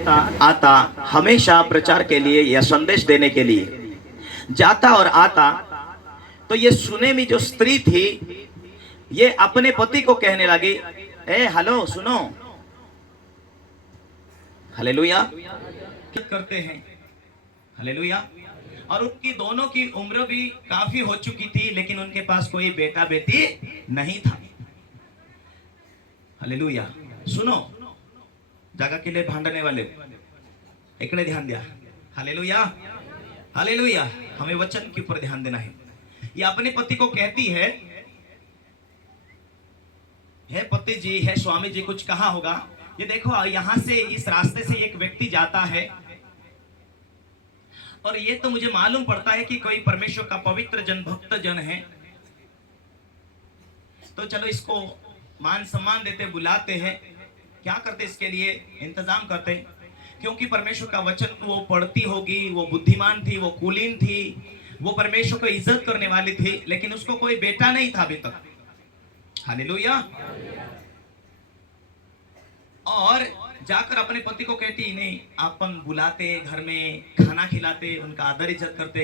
आता हमेशा प्रचार के लिए या संदेश देने के लिए जाता और आता, तो ये सुनेमी जो स्त्री थी ये अपने पति को कहने लगी, ए हेलो सुनो, हालेलुया करते हैं, हालेलुया। और उनकी दोनों की उम्र भी काफी हो चुकी थी, लेकिन उनके पास कोई बेटा बेटी नहीं था, हालेलुया। सुनो, जगह के लिए भांडने वाले इकड़े ध्यान दिया, हालेलुया हालेलुया। हमें वचन के ऊपर ध्यान देना है। ये अपने पति को कहती है, हे पति जी, हे स्वामी जी, कुछ कहा होगा। ये देखो, यहां से इस रास्ते से एक व्यक्ति जाता है और ये तो मुझे मालूम पड़ता है कि कोई परमेश्वर का पवित्र जन, भक्त जन है, तो चलो इसको मान सम्मान देते, बुलाते हैं। क्या करते, इसके लिए इंतजाम करते, क्योंकि परमेश्वर का वचन वो पढ़ती होगी, वो बुद्धिमान थी, वो कुलीन थी, वो परमेश्वर को इज्जत करने वाली थी, लेकिन उसको कोई बेटा नहीं था अभी तक, हालेलुया। और जाकर अपने पति को कहती, नहीं, अपन बुलाते, घर में खाना खिलाते, उनका आदर इज्जत करते।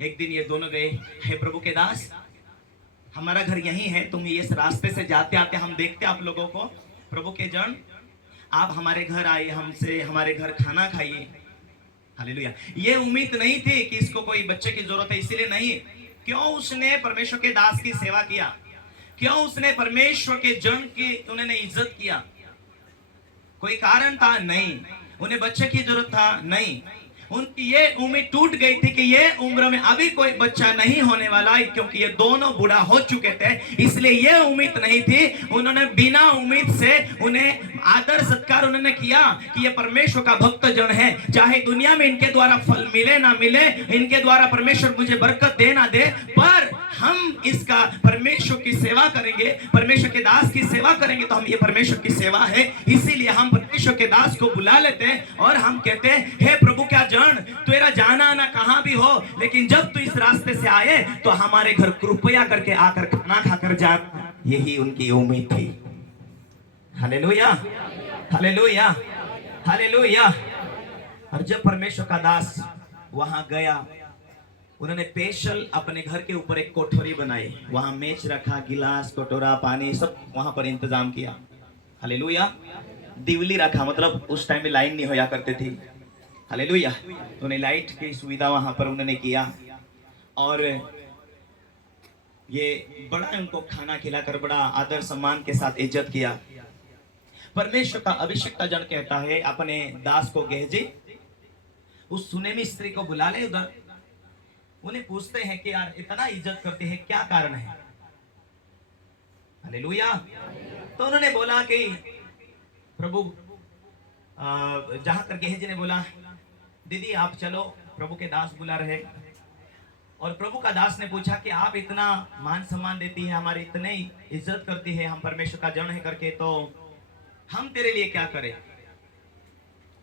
एक दिन ये दोनों गए, हे प्रभु के दास, हमारा घर यही है, तुम इस रास्ते से जाते आते हम देखते आप लोगों को, प्रभु के जन, आप हमारे घर आइए, हमसे हमारे घर खाना खाइए, हालेलुया। ये उम्मीद नहीं थी कि इसको कोई बच्चे की जरूरत है, इसीलिए नहीं। क्यों उसने परमेश्वर के दास की सेवा किया, क्यों उसने परमेश्वर के जन की उन्होंने इज्जत किया? कोई कारण था? नहीं। उन्हें बच्चे की जरूरत था? नहीं। उनकी ये उम्मीद टूट गई थी कि ये उम्र में अभी कोई बच्चा नहीं होने वाला है, क्योंकि ये दोनों बूढ़ा हो चुके थे, इसलिए ये उम्मीद नहीं थी। उन्होंने बिना उम्मीद से उन्हें आदर सत्कार उन्होंने किया कि ये परमेश्वर का भक्त जन है, चाहे दुनिया में इनके द्वारा फल मिले ना मिले, इनके द्वारा परमेश्वर मुझे बरकत दे ना दे, पर हम इसका परमेश्वर की सेवा करेंगे, परमेश्वर के दास की सेवा करेंगे, तो हम ये परमेश्वर की सेवा है, इसीलिए हम परमेश्वर के दास को बुला लेते हैं और हम कहते हैं, हे प्रभु क्या जन, तेरा जाना आना कहां भी हो, लेकिन जब तू इस रास्ते से आए तो हमारे घर कृपया करके आकर खाना खाकर जा। यही उनकी उम्मीद थी, हालेलुया हालेलुया हालेलुया। और जब परमेश्वर का दास वहां गया, उन्होंने स्पेशल अपने घर के ऊपर एक कोठरी बनाई, वहां मेज रखा, गिलास, कटोरा, पानी सब वहां पर इंतजाम किया, हालेलुया। दिवली रखा, मतलब उस टाइम में लाइन नहीं होया करती थी, हालेलुया। तो उन्हें लाइट की सुविधा वहां पर उन्होंने किया, और ये बड़ा उनको खाना खिलाकर बड़ा आदर सम्मान के साथ इज्जत किया। परमेश्वर का अभिषिक्त जन कहता है अपने दास को, गेहजी, उस सुनेमी स्त्री को बुला ले उधर। उन्हें पूछते हैं कि यार इतना इज्जत करते हैं, क्या कारण है, हालेलुया। तो उन्होंने बोला कि प्रभु, जहां कर गेहजी ने बोला, दीदी आप चलो, प्रभु के दास बुला रहे। और प्रभु का दास ने पूछा कि आप इतना मान सम्मान देती है, हमारी इतनी इज्जत करती है, हम परमेश्वर का जन है करके, तो हम तेरे लिए क्या करें,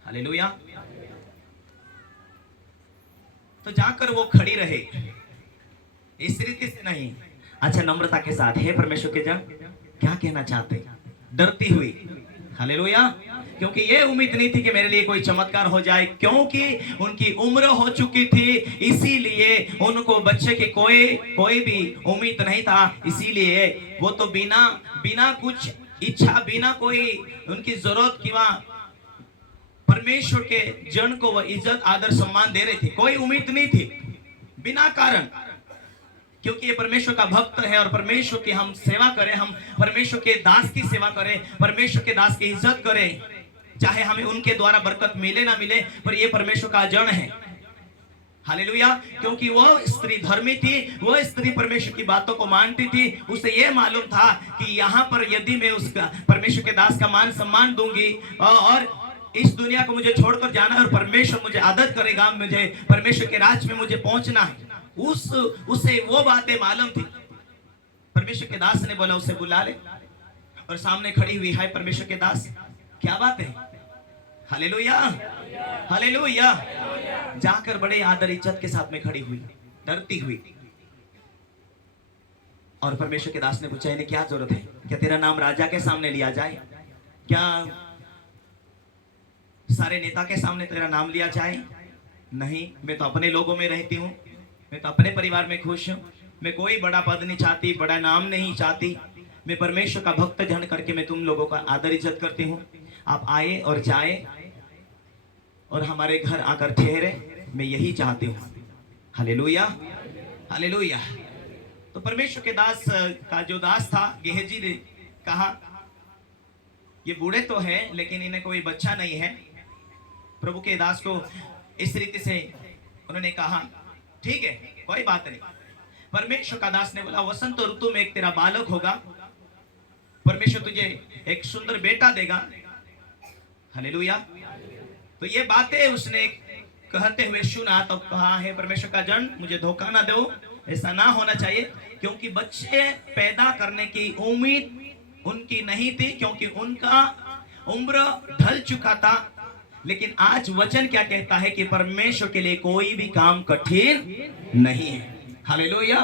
हालेलुया। तो जाकर वो खड़ी रहे, इस रीति से नहीं, अच्छा नम्रता के साथ, हे परमेश्वर के जन, क्या कहना चाहते, डरती हुई, हालेलुया। क्योंकि ये उम्मीद नहीं थी कि मेरे लिए कोई चमत्कार हो जाए, क्योंकि उनकी उम्र हो चुकी थी, इसीलिए उनको बच्चे की कोई भी उम्मीद नहीं था। इसीलिए वो तो बिना कुछ इच्छा, बिना कोई उनकी जरूरत की वहां परमेश्वर के जन को वो इज्जत आदर सम्मान दे रहे थे, कोई उम्मीद नहीं थी, बिना कारण, क्योंकि ये परमेश्वर का भक्त है और परमेश्वर की हम सेवा करें, हम परमेश्वर के दास की सेवा करें, परमेश्वर के दास की इज्जत करें, चाहे हमें उनके द्वारा बरकत मिले ना मिले, पर ये परमेश्वर का जन है, हालेलुया। क्योंकि वो स्त्री धर्मी थी, वो स्त्री परमेश्वर की बातों को मानती थी, उसे ये मालूम था कि यहाँ पर यदि मैं उसका परमेश्वर के दास का मान सम्मान दूंगी और इस दुनिया को मुझे छोड़कर जाना है और परमेश्वर मुझे आदर करेगा, मुझे परमेश्वर के राज में मुझे पहुंचना है, उसे वो बातें मालूम थी। परमेश्वर के दास ने बोला उसे बुला ले, और सामने खड़ी हुई है परमेश्वर के दास, क्या बात है, हालेलुया हालेलुया। जाकर बड़े आदर इज्जत के साथ में खड़ी हुई, डरती हुई, और परमेश्वर के दास ने पूछा, इन्हें क्या जरूरत है, क्या तेरा नाम राजा के सामने लिया जाए, क्या सारे नेता के सामने तेरा नाम लिया जाए? नहीं, मैं तो अपने लोगों में रहती हूँ, मैं तो अपने परिवार में खुश हूँ, मैं कोई बड़ा पद नहीं चाहती, बड़ा नाम नहीं चाहती, मैं परमेश्वर का भक्त जन करके मैं तुम लोगों का आदर इज्जत करती हूँ। आप आए और जाए और हमारे घर आकर ठहरे, मैं यही चाहती हूँ। Hallelujah, hallelujah. तो परमेश्वर के दास का जो दास था गेहजी ने कहा, ये बूढ़े तो है लेकिन इन्हें कोई बच्चा नहीं है। प्रभु के दास को इस रीति से उन्होंने कहा, ठीक है कोई बात नहीं। परमेश्वर का दास ने बोला, वसंत ऋतु में एक तेरा बालक होगा, परमेश्वर तुझे एक सुंदर बेटा देगा। हालेलुया। तो ये बातें उसने कहते हुए सुना तो कहा, है परमेश्वर का जन, मुझे धोखा ना दो, ऐसा ना होना चाहिए, क्योंकि बच्चे पैदा करने की उम्मीद उनकी नहीं थी, क्योंकि उनका उम्र ढल चुका था। लेकिन आज वचन क्या कहता है कि परमेश्वर के लिए कोई भी काम कठिन नहीं है। Hallelujah,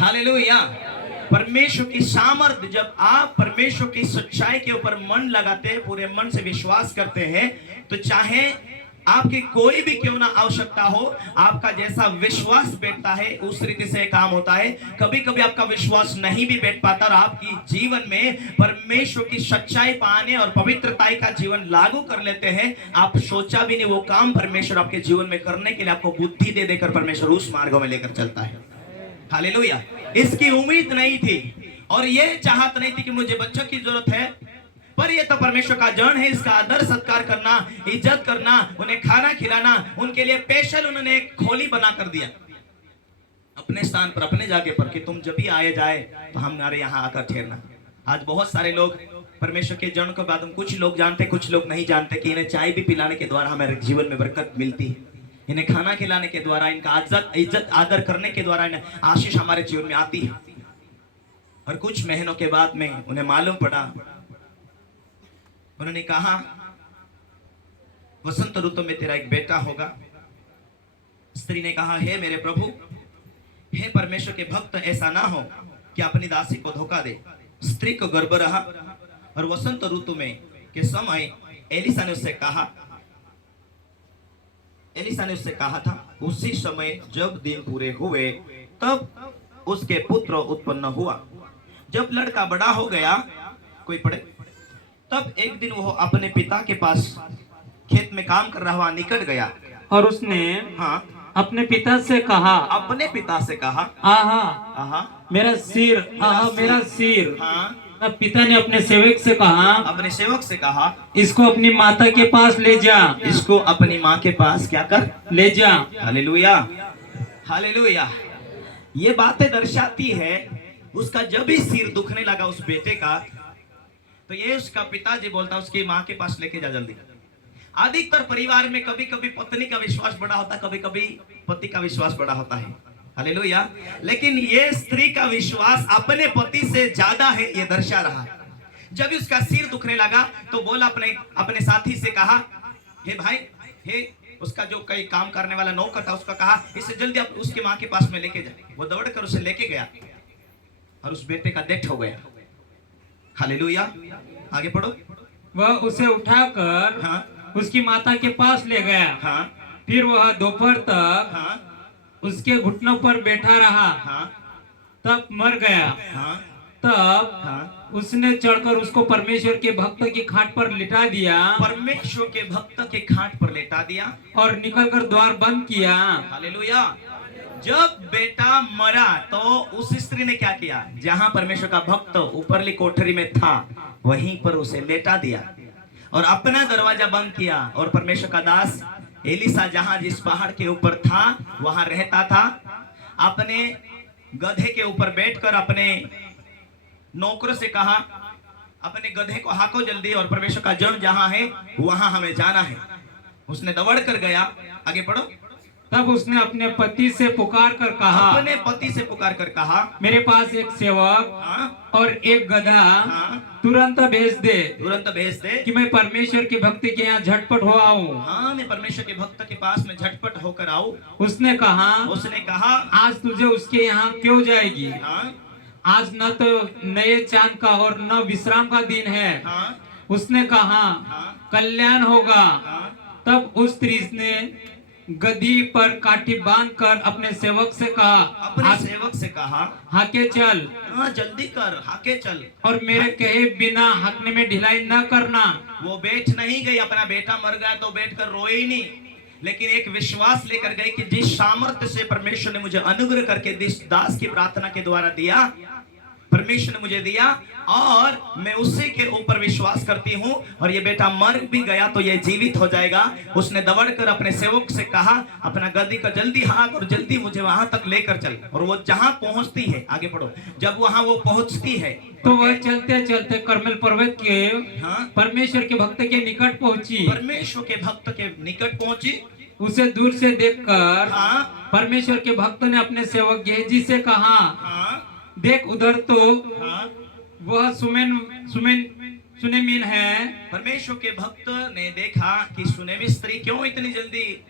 hallelujah. परमेश्वर की सामर्थ्य, जब आप परमेश्वर की सच्चाई के ऊपर मन लगाते हैं, पूरे मन से विश्वास करते हैं, तो चाहे आपकी कोई भी क्यों ना आवश्यकता हो, आपका जैसा विश्वास बैठता है उस रीति से काम होता है। कभी कभी आपका विश्वास नहीं भी बैठ पाता और आपकी जीवन में परमेश्वर की सच्चाई पाने और पवित्रताई का जीवन लागू कर लेते हैं, आप सोचा भी नहीं वो काम परमेश्वर आपके जीवन में करने के लिए आपको बुद्धि दे देकर परमेश्वर उस मार्गों में लेकर चलता है। हालेलुया। इसकी उम्मीद नहीं थी और ये चाहत नहीं थी कि मुझे बच्चों की जरूरत है, पर ये तो परमेश्वर का जन है, इसका आदर सत्कार करना, इज्जत करना, उन्हें खाना खिलाना, उनके लिए स्पेशल उन्होंने एक खोली बना कर दिया अपने स्थान पर, अपने जगह पर, कि तुम जब भी आए जाए तो हमारे यहाँ आकर ठहरना। आज बहुत सारे लोग परमेश्वर के जन के बाद कुछ लोग जानते, कुछ लोग नहीं जानते कि इन्हें चाय भी पिलाने के द्वारा हमारे जीवन में बरकत मिलती है, इन्हें खाना खिलाने के द्वारा, इनका इज्जत आदर करने के द्वारा इन्हें आशीष हमारे जीवन में आती है। और कुछ महीनों के बाद में उन्हें मालूम पड़ा, उन्होंने कहा, वसंत ऋतु में तेरा एक बेटा होगा। स्त्री ने कहा, हे मेरे प्रभु, हे परमेश्वर के भक्त, ऐसा ना हो कि अपनी दासी को धोखा दे। स्त्री को गर्भ रहा और वसंत ऋतु में के समय एलिसा ने उससे कहा था, उसी समय जब दिन पूरे हुए तब उसके पुत्र उत्पन्न हुआ। जब लड़का बड़ा हो गया, कोई पढ़े, तब एक दिन वो अपने पिता के पास खेत में काम कर रहा हुआ निकट गया और उसने अपने पिता से कहा, आहा आहा मेरा सिर, आहा मेरा सिर। तब पिता ने अपने सेवक से कहा, इसको अपनी माता के पास ले जा, इसको अपनी माँ के पास क्या कर, ले जा। Hallelujah, hallelujah. ये बातें दर्शाती है, उसका जब भी सिर दुखने लगा उस बेटे का, तो ये उसका पिताजी बोलता उसकी माँ के पास लेके जा जल्दी। अधिकतर परिवार में कभी कभी पत्नी का विश्वास बड़ा होता है, कभी कभी पति का विश्वास बड़ा होता है। हालेलुया। लेकिन ये स्त्री का विश्वास अपने पति से ज्यादा है, ये दर्शा रहा। जब उसका सिर दुखने लगा तो बोला, अपने साथी से कहा, हे भाई, हे उसका जो कई काम करने वाला नौकर था, उसका कहा, इसे जल्दी आप उसकी माँ के पास में लेके जाए। वो दौड़ कर उसे लेके गया और उस बेटे का डेथ हो गया। हालेलुया। आगे पढ़ो। वह उसे उठाकर उसकी माता के पास ले गया। फिर वह दोपहर तक उसके घुटनों पर बैठा रहा, तब मर गया। तब उसने चढ़कर उसको परमेश्वर के भक्त की खाट पर लिटा दिया, परमेश्वर के भक्त के खाट पर लेटा दिया और निकलकर द्वार बंद किया। हालेलुया। जब बेटा मरा तो उस स्त्री ने क्या किया, जहां परमेश्वर का भक्त ऊपरली कोठरी में था वहीं पर उसे लेटा दिया और अपना दरवाजा बंद किया। और परमेश्वर का दास एलिसा जहां जिस पहाड़ के ऊपर था वहां रहता था, अपने गधे के ऊपर बैठकर अपने नौकरों से कहा, अपने गधे को हाको जल्दी, और परमेश्वर का जन जहां है वहां हमें जाना है। उसने दौड़ कर गया। आगे पढ़ो। तब उसने अपने पति से पुकार कर कहा, मेरे पास एक सेवक और एक गधा तुरंत भेज दे कि मैं परमेश्वर की भक्ति के यहाँ झटपट हो आऊं। मैं परमेश्वर के भक्त के पास में झटपट होकर आऊं। उसने कहा, आज तुझे उसके यहाँ क्यों जाएगी? आज न तो नए चांद का और न विश्राम का दिन है। उसने कहा, कल्याण होगा तब उस स्त्री ने गद्दी पर काठी बांध कर अपने सेवक से कहा, अपने सेवक से कहा, हाके चल, हाँ जल्दी कर, हाके चल, और मेरे कहे बिना हाकने में ढिलाई न करना। वो बैठ नहीं गई, अपना बेटा मर गया तो बैठ कर रोए ही नहीं, लेकिन एक विश्वास लेकर गई कि जिस सामर्थ्य से परमेश्वर ने मुझे अनुग्रह करके जिस दास की प्रार्थना के द्वारा दिया, परमेश्वर ने मुझे दिया, और मैं उसी के ऊपर विश्वास करती हूँ, और ये बेटा मर भी गया तो ये जीवित हो जाएगा। उसने दौड़कर अपने सेवक से कहा, अपना गद्दी का जल्दी हाथ और जल्दी मुझे वहां तक लेकर चल। और वो जहां पहुंचती है, आगे पढ़ो, जब वहां वो पहुंचती है तो वह चलते चलते कर्मेल पर्वत के हाँ, परमेश्वर के भक्त के निकट पहुंची। परमेश्वर के भक्त के निकट पहुंची। उसे दूर से देखकर हाँ, परमेश्वर के भक्त ने अपने सेवक गेहजी से कहा, हाँ, देख उधर तो हाँ, वह सुनेमीन है। परमेश्वर के भक्त ने देखा कि सुनेमी स्त्री क्यों इतनी जल्दी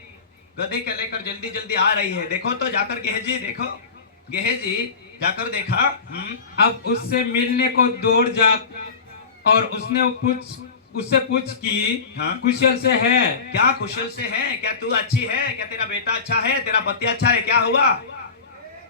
गधे के लेकर जल्दी जल्दी आ रही है। देखो तो जाकर गेहजी, देखो गेहजी जाकर देखा। अब उससे मिलने को दौड़ जा, और उससे पूछ की हाँ? कुशल से है क्या कुशल से है? क्या तू अच्छी है? क्या तेरा बेटा अच्छा है? तेरा पति अच्छा है? क्या हुआ?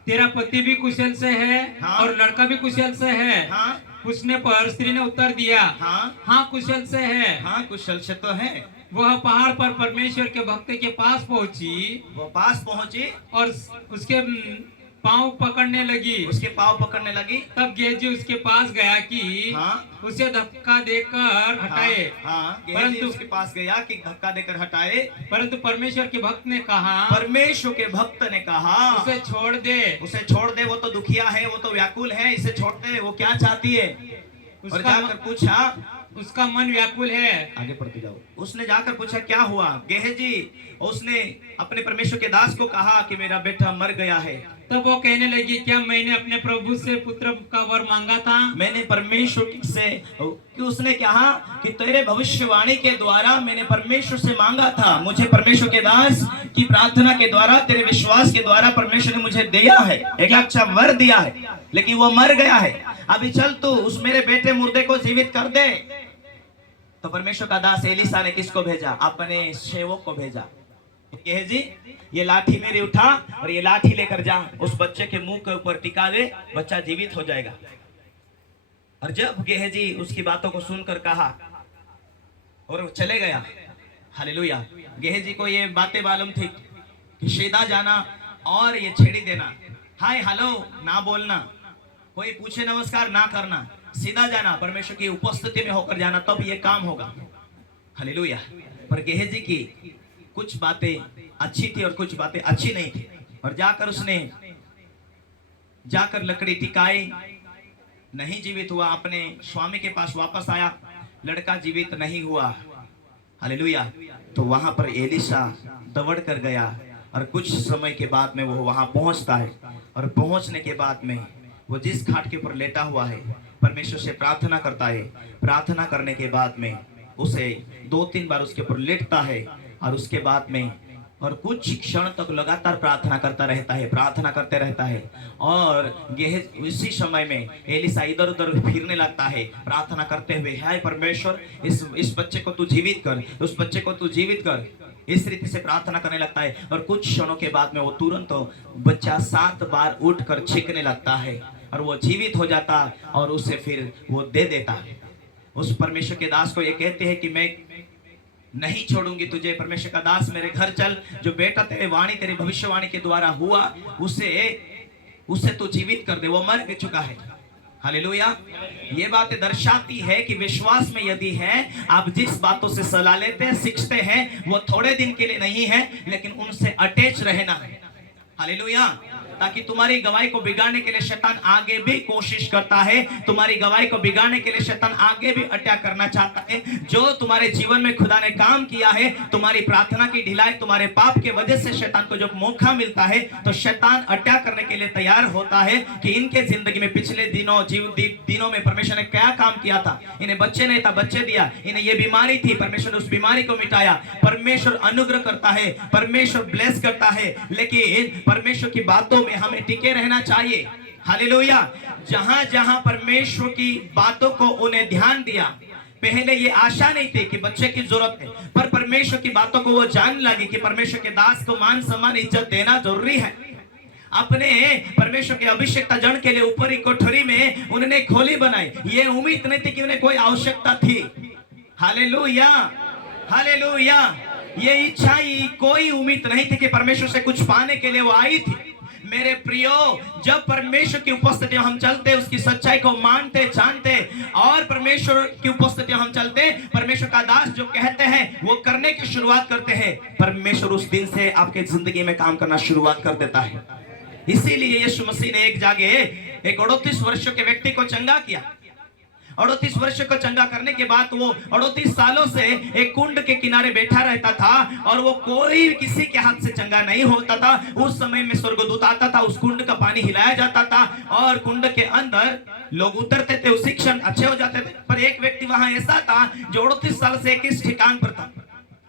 तेरा पति भी कुशल से है हाँ? और लड़का भी कुशल से है। हाँ? पूछने पर स्त्री ने उत्तर दिया, हाँ? हाँ कुशल से है। हाँ कुशल से तो है। वह पहाड़ पर परमेश्वर के भक्त के पास पहुंची, वो पास पहुंची और उसके पाँव पकड़ने लगी। उसके पाँव पकड़ने लगी। तब गेहजी उसके पास गया कि हाँ? उसे धक्का देकर हटाए। हाँ, गेहजी परंतु उसके पास गया कि धक्का देकर हटाए। परंतु परमेश्वर के भक्त ने कहा, परमेश्वर के भक्त ने कहा, उसे छोड़ दे, उसे छोड़ दे, वो तो दुखिया है, वो तो व्याकुल है, इसे छोड़ दे, वो क्या चाहती है? और जाकर पूछा, उसका मन व्याकुल है। आगे पढ़ते जाओ। उसने जाकर पूछा क्या हुआ? गेहजी उसने अपने परमेश्वर के दास को कहा कि मेरा बेटा मर गया है। तब वो कहने लगी, क्या मैंने अपने प्रभु से पुत्र का वर मांगा था? मैंने परमेश्वर से, कि उसने कहा कि तेरे भविष्यवाणी के द्वारा मैंने परमेश्वर से मांगा था, मुझे परमेश्वर के दास की प्रार्थना के द्वारा, तेरे विश्वास के द्वारा परमेश्वर ने मुझे दिया है, एक अच्छा वर दिया है, लेकिन वो मर गया है। अभी चल तू उस मेरे बेटे मुर्दे को जीवित कर दे। तो परमेश्वर का दास एलिसा ने किसको भेजा? अपने सेवक को भेजा। गेहजी ये लाठी मेरी उठा और ये लाठी लेकर जा, उस बच्चे के मुंह के ऊपर टिका दे, बच्चा जीवित हो जाएगा। और जब गेहजी उसकी बातों को सुनकर कहा और वो चले गया, हालेलुया। गेहजी को ये बातें मालूम थी कि सीधा जाना और ये छेड़ी देना, हाय हेलो ना बोलना, कोई पूछे नमस्कार ना करना, सीधा जाना, परमेश्वर की उपस्थिति में होकर जाना, तब ये काम होगा। हालेलुया। पर गेहजी की कुछ बातें अच्छी थी और कुछ बातें अच्छी नहीं थी, और जाकर उसने जाकर लकड़ी टिकाई, नहीं जीवित हुआ, अपने स्वामी के पास वापस आया, लड़का जीवित नहीं हुआ। हालेलुया। तो वहां पर एलिशा दौड़ कर गया, और कुछ समय के बाद में वो वहां पहुंचता है, और पहुंचने के बाद में वो जिस घाट के ऊपर लेटा हुआ है परमेश्वर से प्रार्थना करता है। प्रार्थना करने के बाद में उसे 2-3 बार उसके ऊपर लेटता है, और उसके बाद में और कुछ क्षण तक लगातार प्रार्थना करता रहता है, प्रार्थना करते रहता है। और इसी समय में एलिसा इधर उधर फिरने लगता है, प्रार्थना करते हुए, हाय परमेश्वर इस बच्चे को तू जीवित कर, उस बच्चे को तू जीवित कर, इस रीति से प्रार्थना करने लगता है। और कुछ क्षणों के बाद में वो तुरंत बच्चा 7 बार उठकर छींकने लगता है, और वो जीवित हो जाता, और उसे फिर वो दे देता है। उस परमेश्वर के दास को ये कहते हैं कि मैं नहीं छोड़ूंगी तुझे, परमेश्वर का दास मेरे घर चल, जो बेटा तेरे वाणी, तेरी भविष्यवाणी के द्वारा हुआ, उसे तू जीवित कर दे, वो मर चुका है। हालेलुया। ये बातें दर्शाती है कि विश्वास में यदि है, आप जिस बातों से सलाह लेते हैं, सीखते हैं, वो थोड़े दिन के लिए नहीं है, लेकिन उनसे अटैच रहना है। हालेलुया। ताकि तुम्हारी गवाही को बिगाड़ने के लिए शैतान आगे भी कोशिश करता है, तुम्हारी गवाही को बिगाड़ने के लिए शैतान आगे भी अटैक करना चाहता है। जो तुम्हारे जीवन में खुदा ने काम किया है, तुम्हारी प्रार्थना की ढिलाई, तुम्हारे पाप के वजह से शैतान को जब मौका मिलता है, तो शैतान अटैक करने के लिए तैयार होता है कि इनके जिंदगी में पिछले दिनों में परमेश्वर ने क्या काम किया था। इन्हें बच्चे नहीं था, बच्चे दिया, इन्हें ये बीमारी थी, परमेश्वर ने उस बीमारी को मिटाया। परमेश्वर अनुग्रह करता है, परमेश्वर ब्लेस करता है, लेकिन परमेश्वर की बातों में हमें टिके रहना चाहिए। हालेलुया। जहां जहां परमेश्वर की बातों को उन्हें ध्यान दिया, पहले ये आशा नहीं थी कि बच्चे की जरूरत है, पर परमेश्वर की बातों को वो जान लगी कि परमेश्वर के दास को मान सम्मान इज्जत देना जरूरी है। अपने परमेश्वर के अभिषेकता जन के लिए ऊपरी कोठरी में उन्होंने खोली बनाई। ये उम्मीद नहीं थी कि उन्हें कोई आवश्यकता थी। Hallelujah, hallelujah. ये इच्छा ही, कोई उम्मीद नहीं थी कि परमेश्वर से कुछ पाने के लिए वो आई थी। मेरे प्रियो, जब परमेश्वर की उपस्थिति में हम चलते, उसकी सच्चाई को मानते जानते और परमेश्वर की उपस्थिति में हम चलते, परमेश्वर का दास जो कहते हैं वो करने की शुरुआत करते हैं, परमेश्वर उस दिन से आपके जिंदगी में काम करना शुरुआत कर देता है। इसीलिए यीशु मसीह ने एक जगह एक 38 वर्षों के व्यक्ति को चंगा किया। 38 वर्ष को चंगा करने के बाद वो 38 सालों से एक कुंड के किनारे बैठा रहता था और वो कोई किसी के हाथ से चंगा नहीं होता था। उस समय में स्वर्गदूत आता था, उस कुंड का पानी हिलाया जाता था और कुंड के अंदर लोग उतरते थे, उसी क्षण अच्छे हो जाते थे। पर एक व्यक्ति वहां ऐसा था जो 38 साल से एक इस ठिकान पर था,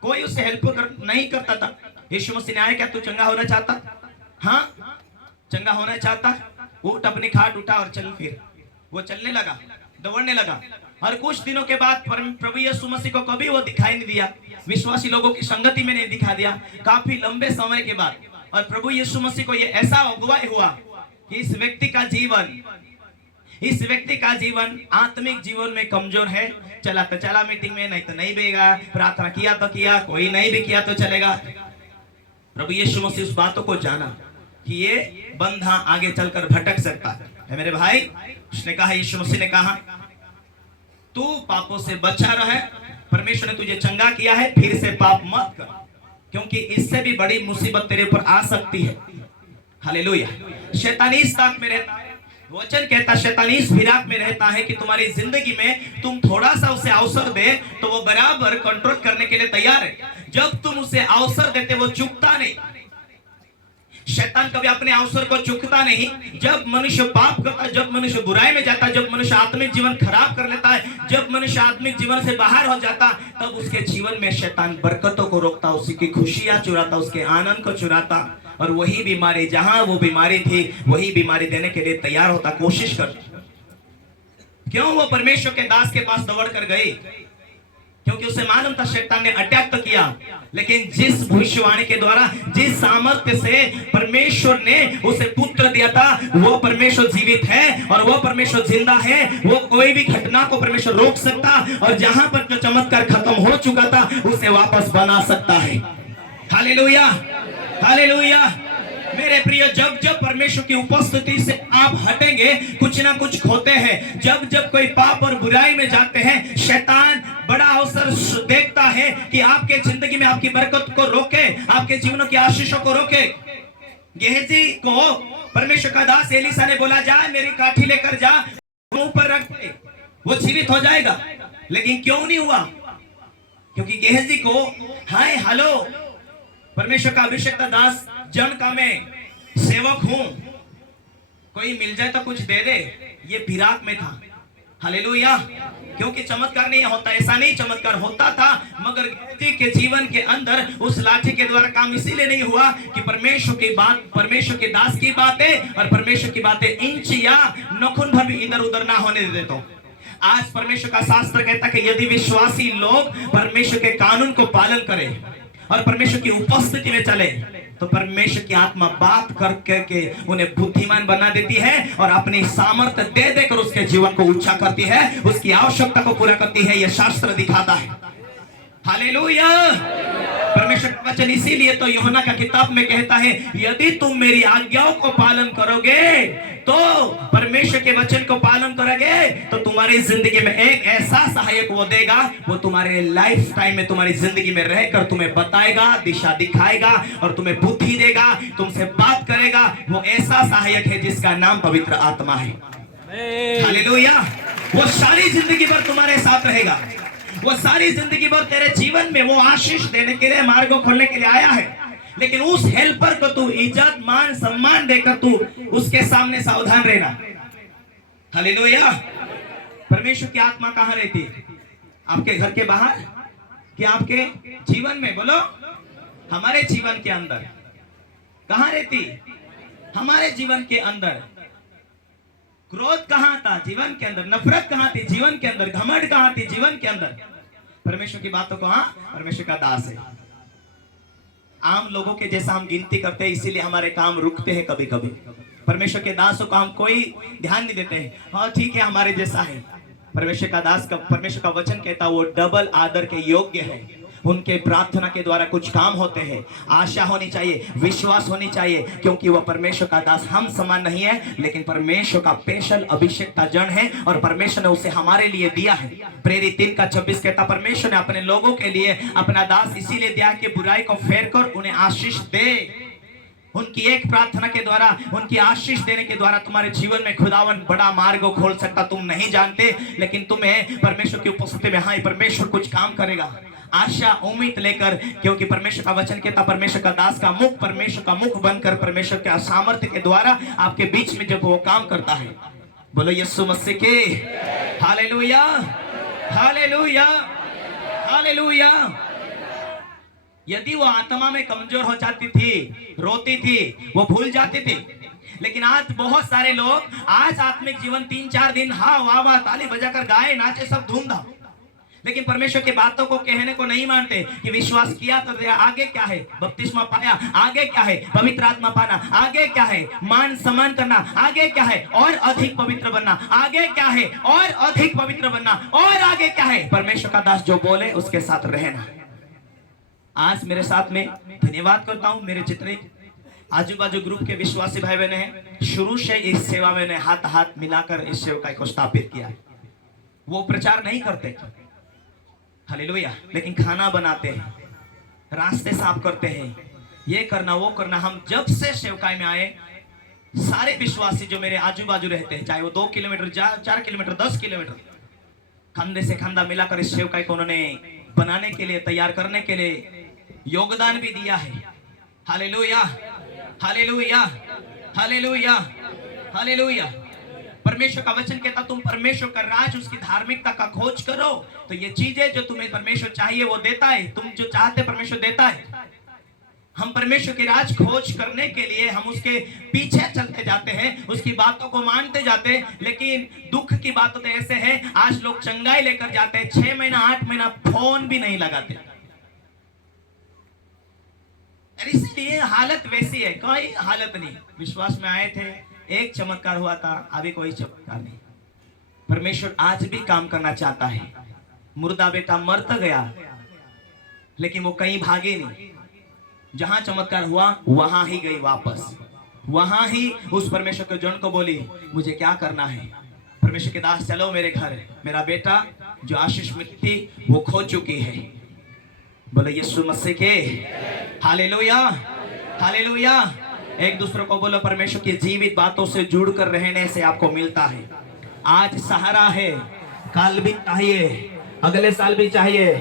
कोई उसे हेल्प नहीं करता था। यीशु मसीह ने आया, क्या तू चंगा होना चाहता? हाँ, चंगा होना चाहता? उठ, अपनी खाट उठा और चल। फिर वो चलने लगा, दौड़ने लगा और कुछ दिनों के बाद प्रभु यीशु मसीह को कभी वो दिखाई नहीं दिया, विश्वासी लोगों की संगति में नहीं दिखा दिया। काफी लंबे समय के बाद और प्रभु यीशु मसीह को ये ऐसा अगुवाई हुआ कि इस व्यक्ति का जीवन आत्मिक जीवन में कमजोर है। चला तो चला मीटिंग में, नहीं तो नहीं बेगा, प्रार्थना किया तो किया, कोई नहीं भी किया तो चलेगा। प्रभु यीशु मसीह उस बातों को जाना कि ये बंधा आगे चलकर भटक सकता है। मेरे भाई, उसने कहा, यीशु मसीह ने कहा, तू पापों से बचा रहे, परमेश्वर ने तुझे चंगा किया है, फिर से पाप मत कर, क्योंकि इससे भी बड़ी मुसीबत तेरे ऊपर आ सकती है। हालेलुया। शैतान इस ताक में रहता है, वचन कहता शैतान इस फिराक में रहता है कि तुम्हारी जिंदगी में तुम थोड़ा सा उसे अवसर दे तो वो बराबर कंट्रोल करने के लिए तैयार है। जब तुम उसे अवसर देते वो चुकता नहीं। शैतान कभी अपने अवसर को चुकता नहीं। जब मनुष्य पाप करता है, जब मनुष्य बुराई में जाता है, जब मनुष्य आत्मिक जीवन खराब कर लेता है, जब मनुष्य आत्मिक जीवन से बाहर हो जाता, तब उसके जीवन में शैतान बरकतों को रोकता, उसकी खुशियां चुराता, उसके आनंद को चुराता और वही बीमारी, जहां वो बीमारी थी वही बीमारी देने के लिए तैयार होता, कोशिश करता। क्यों वो परमेश्वर के दास के पास दौड़ कर गए? क्योंकि उसे मालूम था शैतान ने अटैक तो किया, लेकिन जिस भविष्यवाणी के द्वारा, जिस सामर्थ्य से परमेश्वर ने उसे पुत्र दिया था, वो परमेश्वर जीवित है और वो परमेश्वर जिंदा है। वो कोई भी घटना को परमेश्वर रोक सकता और जहां पर जो चमत्कार खत्म हो चुका था उसे वापस बना सकता है। Hallelujah, hallelujah. मेरे प्रिय, जब जब परमेश्वर की उपस्थिति से आप हटेंगे, कुछ ना कुछ खोते हैं। जब जब कोई पाप और बुराई में जाते हैं, शैतान बड़ा अवसर देखता है कि आपके जिंदगी में आपकी बरकत को रोके, आपके जीवनों की आशीषों को रोके। गेहजी को परमेश्वर का दास एलीसा ने बोला, जा मेरी काठी लेकर जा, ऊपर रख दे, वो जीवित हो जाएगा। लेकिन क्यों नहीं हुआ? क्योंकि गेहजी को, हाय हेलो, परमेश्वर का अभिषेक दास, जन का मैं सेवक हूं, कोई मिल जाए तो कुछ दे दे, ये फिराक में था। हालेलुया। क्योंकि चमत्कार नहीं होता, ऐसा नहीं, चमत्कार होता था, मगर व्यक्ति के जीवन के अंदर उस लाठी के द्वारा काम इसीलिए नहीं हुआ कि परमेश्वर की बात, परमेश्वर के दास की बातें और परमेश्वर की बातें इंच या नखुन भर भी इधर उधर ना होने दे देता। आज परमेश्वर का शास्त्र कहता है कि यदि विश्वासी लोग परमेश्वर के कानून को पालन करें और परमेश्वर की उपस्थिति में चले, तो परमेश्वर की आत्मा बात करके उन्हें बुद्धिमान बना देती है और अपनी सामर्थ्य दे देकर उसके जीवन को ऊंचा करती है, उसकी आवश्यकता को पूरा करती है। यह शास्त्र दिखाता है। हालेलुया। परमेश्वर का वचन इसीलिए तो यूहन्ना का किताब में कहता है, यदि तुम मेरी आज्ञाओं को पालन करोगे, तो परमेश्वर के वचन को पालन करोगे, तो तुम्हारी जिंदगी में एक ऐसा सहायक वो देगा, वो तुम्हारे लाइफ टाइम में तुम्हारी जिंदगी में रहकर तुम्हें बताएगा, दिशा दिखाएगा और तुम्हें बुद्धि देगा, तुमसे बात करेगा। वो ऐसा सहायक है जिसका नाम पवित्र आत्मा है। हालेलुया। वो सारी जिंदगी भर तुम्हारे साथ रहेगा, वो सारी जिंदगी भर तेरे जीवन में वो आशीष देने के लिए, मार्गों खोलने के लिए आया है। लेकिन उस हेल्पर को तू इज्जत, मान, सम्मान देकर तू उसके सामने सावधान रहना। हालेलुया। परमेश्वर की आत्मा कहाँ रहती है? आपके घर के बाहर कि आपके जीवन में? बोलो, हमारे जीवन के अंदर। कहाँ रहती? हमारे जीवन के अंदर। क्रोध कहाँ था? जीवन के अंदर। नफरत कहाँ थी? जीवन के अंदर। घमंड कहाँ थी? जीवन के अंदर। परमेश्वर की बातों को, हाँ, परमेश्वर का दास है। आम लोगों के जैसा हम गिनती करते हैं, इसीलिए हमारे काम रुकते हैं कभी कभी। परमेश्वर के दासों का हम कोई ध्यान नहीं देते हैं। हाँ ठीक है, हमारे जैसा है। परमेश्वर का दास का, परमेश्वर का वचन कहता है वो डबल आदर के योग्य है। उनके प्रार्थना के द्वारा कुछ काम होते हैं। आशा होनी चाहिए, विश्वास होनी चाहिए, क्योंकि वह परमेश्वर का दास हम समान नहीं है, लेकिन परमेश्वर का स्पेशल अभिषेक का जन है और परमेश्वर ने उसे हमारे लिए दिया है। प्रेरित 3:26 कहता, परमेश्वर ने अपने लोगों के लिए अपना दास इसीलिए दिया कि बुराई को फेर कर उन्हें आशीष दे। उनकी एक प्रार्थना के द्वारा, उनकी आशीष देने के द्वारा तुम्हारे जीवन में खुदावन बड़ा मार्ग खोल सकता। तुम नहीं जानते, लेकिन तुम्हें परमेश्वर की उपस्थिति में, हाँ, परमेश्वर कुछ काम करेगा। आशा उम्मीद लेकर, क्योंकि परमेश्वर का वचन कहता, परमेश्वर का दास का मुख परमेश्वर का मुख बनकर परमेश्वर के सामर्थ्य के द्वारा आपके बीच में जब वो काम करता है। बोलो यीशु मसीह के हालेलुया, हालेलुया, हालेलुया। यदि वो आत्मा में कमजोर हो जाती थी, रोती थी, वो भूल जाती थी, लेकिन आज बहुत सारे लोग आज आत्मिक जीवन 3-4 दिन हाँ वाह वाह ताली बजाकर गाए नाचे सब धूमधाम, लेकिन परमेश्वर की बातों को कहने को नहीं मानते कि विश्वास किया तो आगे क्या है? बपतिस्मा पाया, आगे क्या है? पवित्र आत्मा पाना, आगे क्या है? मान सम्मान करना, आगे क्या है? और अधिक पवित्र बनना, आगे क्या है? और अधिक पवित्र बनना, और आगे क्या है? परमेश्वर का दास जो बोले उसके साथ रहना। आज मेरे साथ में धन्यवाद करता हूं, मेरे जितने आजू बाजू ग्रुप के विश्वासी भाई बहन हैं, शुरू से इस सेवा में ने हाथ हाथ मिलाकर इस सेवा को स्थापित किया है। वो प्रचार नहीं करते, हालेलुया, लेकिन खाना बनाते हैं, रास्ते साफ करते हैं, ये करना वो करना। हम जब से सेवकाई में आए, सारे विश्वासी जो मेरे आजू बाजू रहते हैं, चाहे वो 2 किलोमीटर 4 किलोमीटर 10 किलोमीटर, कंधे से कंधा मिलाकर इस सेवकाई को उन्होंने बनाने के लिए, तैयार करने के लिए योगदान भी दिया है। Hallelujah, hallelujah, hallelujah, hallelujah. परमेश्वर का वचन कहता, तुम परमेश्वर का राज, उसकी धार्मिकता का खोज करो, तो ये चीजें जो तुम्हें परमेश्वर चाहिए वो देता है। तुम जो चाहते परमेश्वर देता है। हम परमेश्वर के राज खोज करने के लिए हम उसके पीछे चलते जाते हैं, उसकी बातों को मानते जाते हैं, लेकिन दुख की बात तो ऐसे है, आज लोग चंगाई लेकर जाते हैं, 6 महीना 8 महीना फोन भी नहीं लगाते। इसलिए हालत वैसी है, कोई हालत नहीं। विश्वास में आए थे, एक चमत्कार हुआ था, अभी कोई चमत्कार नहीं। परमेश्वर आज भी काम करना चाहता है। मुर्दा बेटा मर तो गया, लेकिन वो कहीं भागे नहीं। जहां चमत्कार हुआ वहां ही गई वापस, वहां ही उस परमेश्वर के जन को बोली, मुझे क्या करना है? परमेश्वर के दास, चलो मेरे घर, मेरा बेटा जो आशीष मिट्टी वो खो चुकी है। बोलो यीशु मसीह के हालेलुया, हालेलुया। एक दूसरे को बोलो, परमेश्वर की जीवित बातों से जुड़कर रहने से आपको मिलता है। आज सहारा है, कल भी चाहिए, अगले साल भी चाहिए।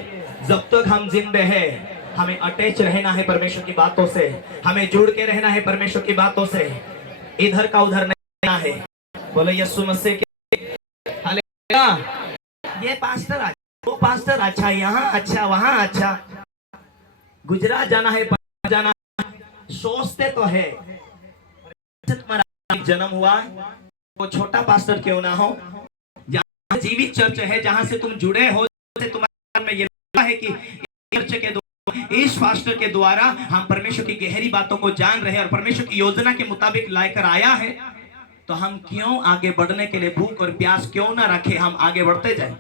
जब तक हम जिंदे हैं, हमें अटैच रहना है परमेश्वर की बातों से, हमें जुड़ के रहना है परमेश्वर की बातों से, इधर का उधर नहीं रहना है। बोलो यीशु मसीह के हालेलुया। ये पास्टर अच्छा, वो पास्टर अच्छा, यहाँ अच्छा, वहां अच्छा, गुजरात जाना है, जाना सोचते तो है। तुम्हारा जन्म हुआ, वो छोटा पास्टर क्यों ना हो, जहाँ जीवित चर्च है, जहां से तुम जुड़े हो, तुम्हारे में ये है कि चर्च के इस पास्टर के द्वारा हम परमेश्वर की गहरी बातों को जान रहे हैं और परमेश्वर की योजना के मुताबिक लाकर आया है, तो हम क्यों आगे बढ़ने के लिए भूख और प्यास क्यों ना रखे? हम आगे बढ़ते जाएं।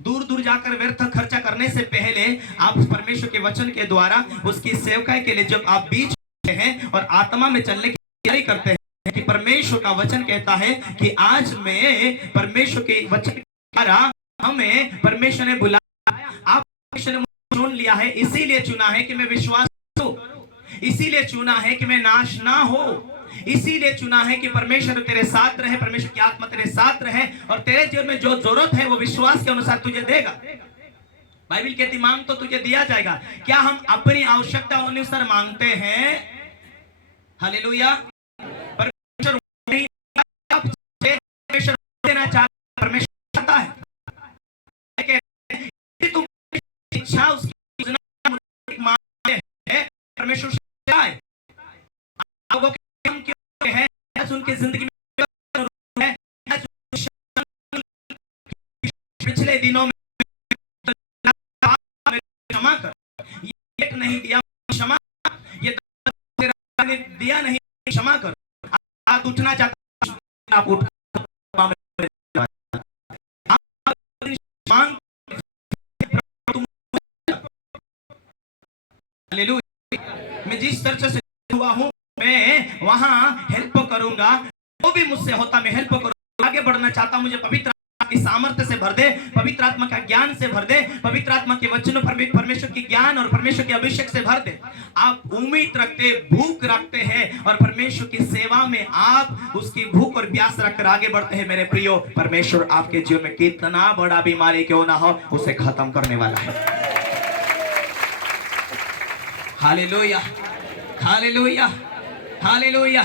दूर दूर जाकर व्यर्थ खर्चा करने से पहले आप परमेश्वर के वचन के द्वारा उसकी सेवकाई के लिए जब आप बीच हैं और आत्मा में चलने की तैयारी करते हैं, कि परमेश्वर का वचन कहता है कि आज मैं परमेश्वर के वचन के द्वारा हमें परमेश्वर ने बुलाया, आप परमेश्वर ने चुन लिया है, इसीलिए चुना है कि मैं विश्वास करूं, इसीलिए चुना है कि मैं नाश ना हो, इसीलिए चुना है कि परमेश्वर तेरे साथ रहे, परमेश्वर की आत्मा तेरे साथ रहे और तेरे जीवन में जो जरूरत है वो विश्वास के अनुसार तुझे देगा। बाइबल कहती, मांग तो तुझे दिया जाएगा। क्या हम अपनी आवश्यकता अनुसार मांगते हैं? हालेलुया। परमेश्वर देना चाहता, परमेश्वर चाहता है, तुम इच्छा उसकी मांगते हैं, परमेश्वर चाहता है। उनकी जिंदगी में नहीं दिया, क्षमा। ये तेरा ने दिया नहीं, क्षमा कर। आप उठना चाहता, आप उठ, मैं जिस तरह से हुआ हूँ मैं वहां हेल्प करूंगा, वो भी मुझसे होता मैं हेल्प करूंगा। आगे बढ़ना चाहता हूं, मुझे पवित्र आत्मा की सामर्थ्य से भर दे, पवित्र आत्मा का ज्ञान से भर दे, पवित्र आत्मा के वचनों परमेश्वर की ज्ञान और परमेश्वर के अभिषेक से भर दे। आप उम्मीद रखते, भूख रखते हैं और परमेश्वर की सेवा में आप उसकी भूख और प्यास रखकर आगे बढ़ते हैं। मेरे प्रियो, परमेश्वर आपके जीवन में कितना बड़ा बीमारी क्यों ना हो, उसे खत्म करने वाला है। Hallelujah, hallelujah, hallelujah.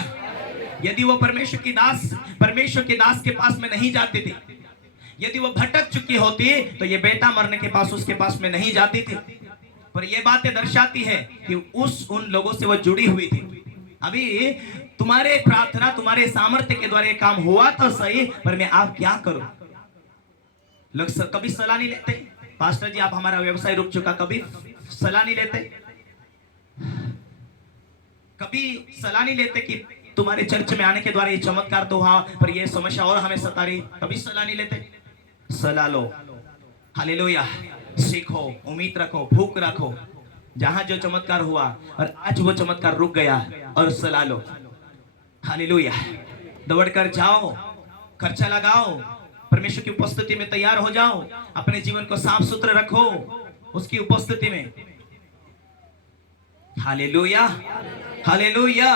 यदि वो परमेश्वर के दास के पास में नहीं जाती थी, यदि वो भटक चुकी होती तो ये बेटा मरने के पास उसके पास में नहीं जाती थी। पर ये बातें दर्शाती है कि उन लोगों से वो जुड़ी हुई थी। अभी तुम्हारे प्रार्थना, तुम्हारे सामर्थ्य के द्वारा ये काम हुआ तो सही, पर मैं आप क्या करूं? लोग कभी सलाह नहीं लेते, पास्टर जी आप हमारा व्यवसाय रुक चुका, कभी सलाह नहीं लेते, कभी सलाह नहीं लेते कि तुम्हारे चर्च में आने के द्वारा ये चमत्कार तो हुआ, पर ये समस्या और हमें सता रही, कभी सलाह नहीं लेते। सलाह लो, हालेलुया। सीखो, उम्मीद रखो, भूख रखो। जहां जो चमत्कार हुआ और आज वो चमत्कार रुक गया, और सलाह लो, हालेलुया। दौड़कर जाओ, खर्चा लगाओ, परमेश्वर की उपस्थिति में तैयार हो जाओ, अपने जीवन को साफ सुथरा रखो उसकी उपस्थिति में। Hallelujah, hallelujah.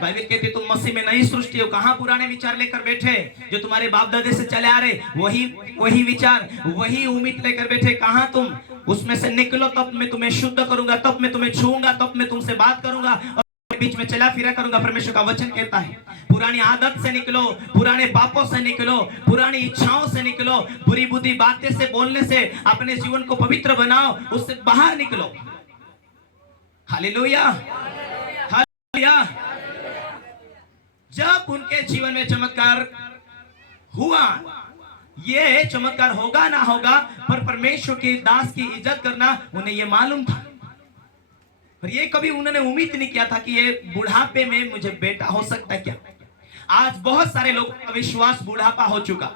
बाइबल कहती तुम मसीह में नई सृष्टि हो। कहां पुराने विचार लेकर बैठे जो तुम्हारे बाप दादे से चले आ रहे, वही विचार, वही उम्मीद लेकर बैठे। कहां तुम उसमें से निकलो, तब मैं तुम्हें शुद्ध करूंगा, तब मैं तुम्हें छूऊंगा, तब मैं तुमसे बात करूंगा और बीच में चला फिरा करूंगा। परमेश्वर का वचन कहता है पुरानी आदत से निकलो, पुराने पापों से निकलो, पुरानी इच्छाओं से निकलो, बुरी बुरी बातें से बोलने से अपने जीवन को पवित्र बनाओ, उससे बाहर निकलो। Hallelujah, hallelujah. जब उनके जीवन में चमत्कार हुआ, ये चमत्कार होगा ना होगा, पर परमेश्वर के दास की इज्जत करना उन्हें ये मालूम था। पर ये कभी उन्होंने उम्मीद नहीं किया था कि ये बुढ़ापे में मुझे बेटा हो सकता है क्या। आज बहुत सारे लोगों का विश्वास बुढ़ापा हो चुका,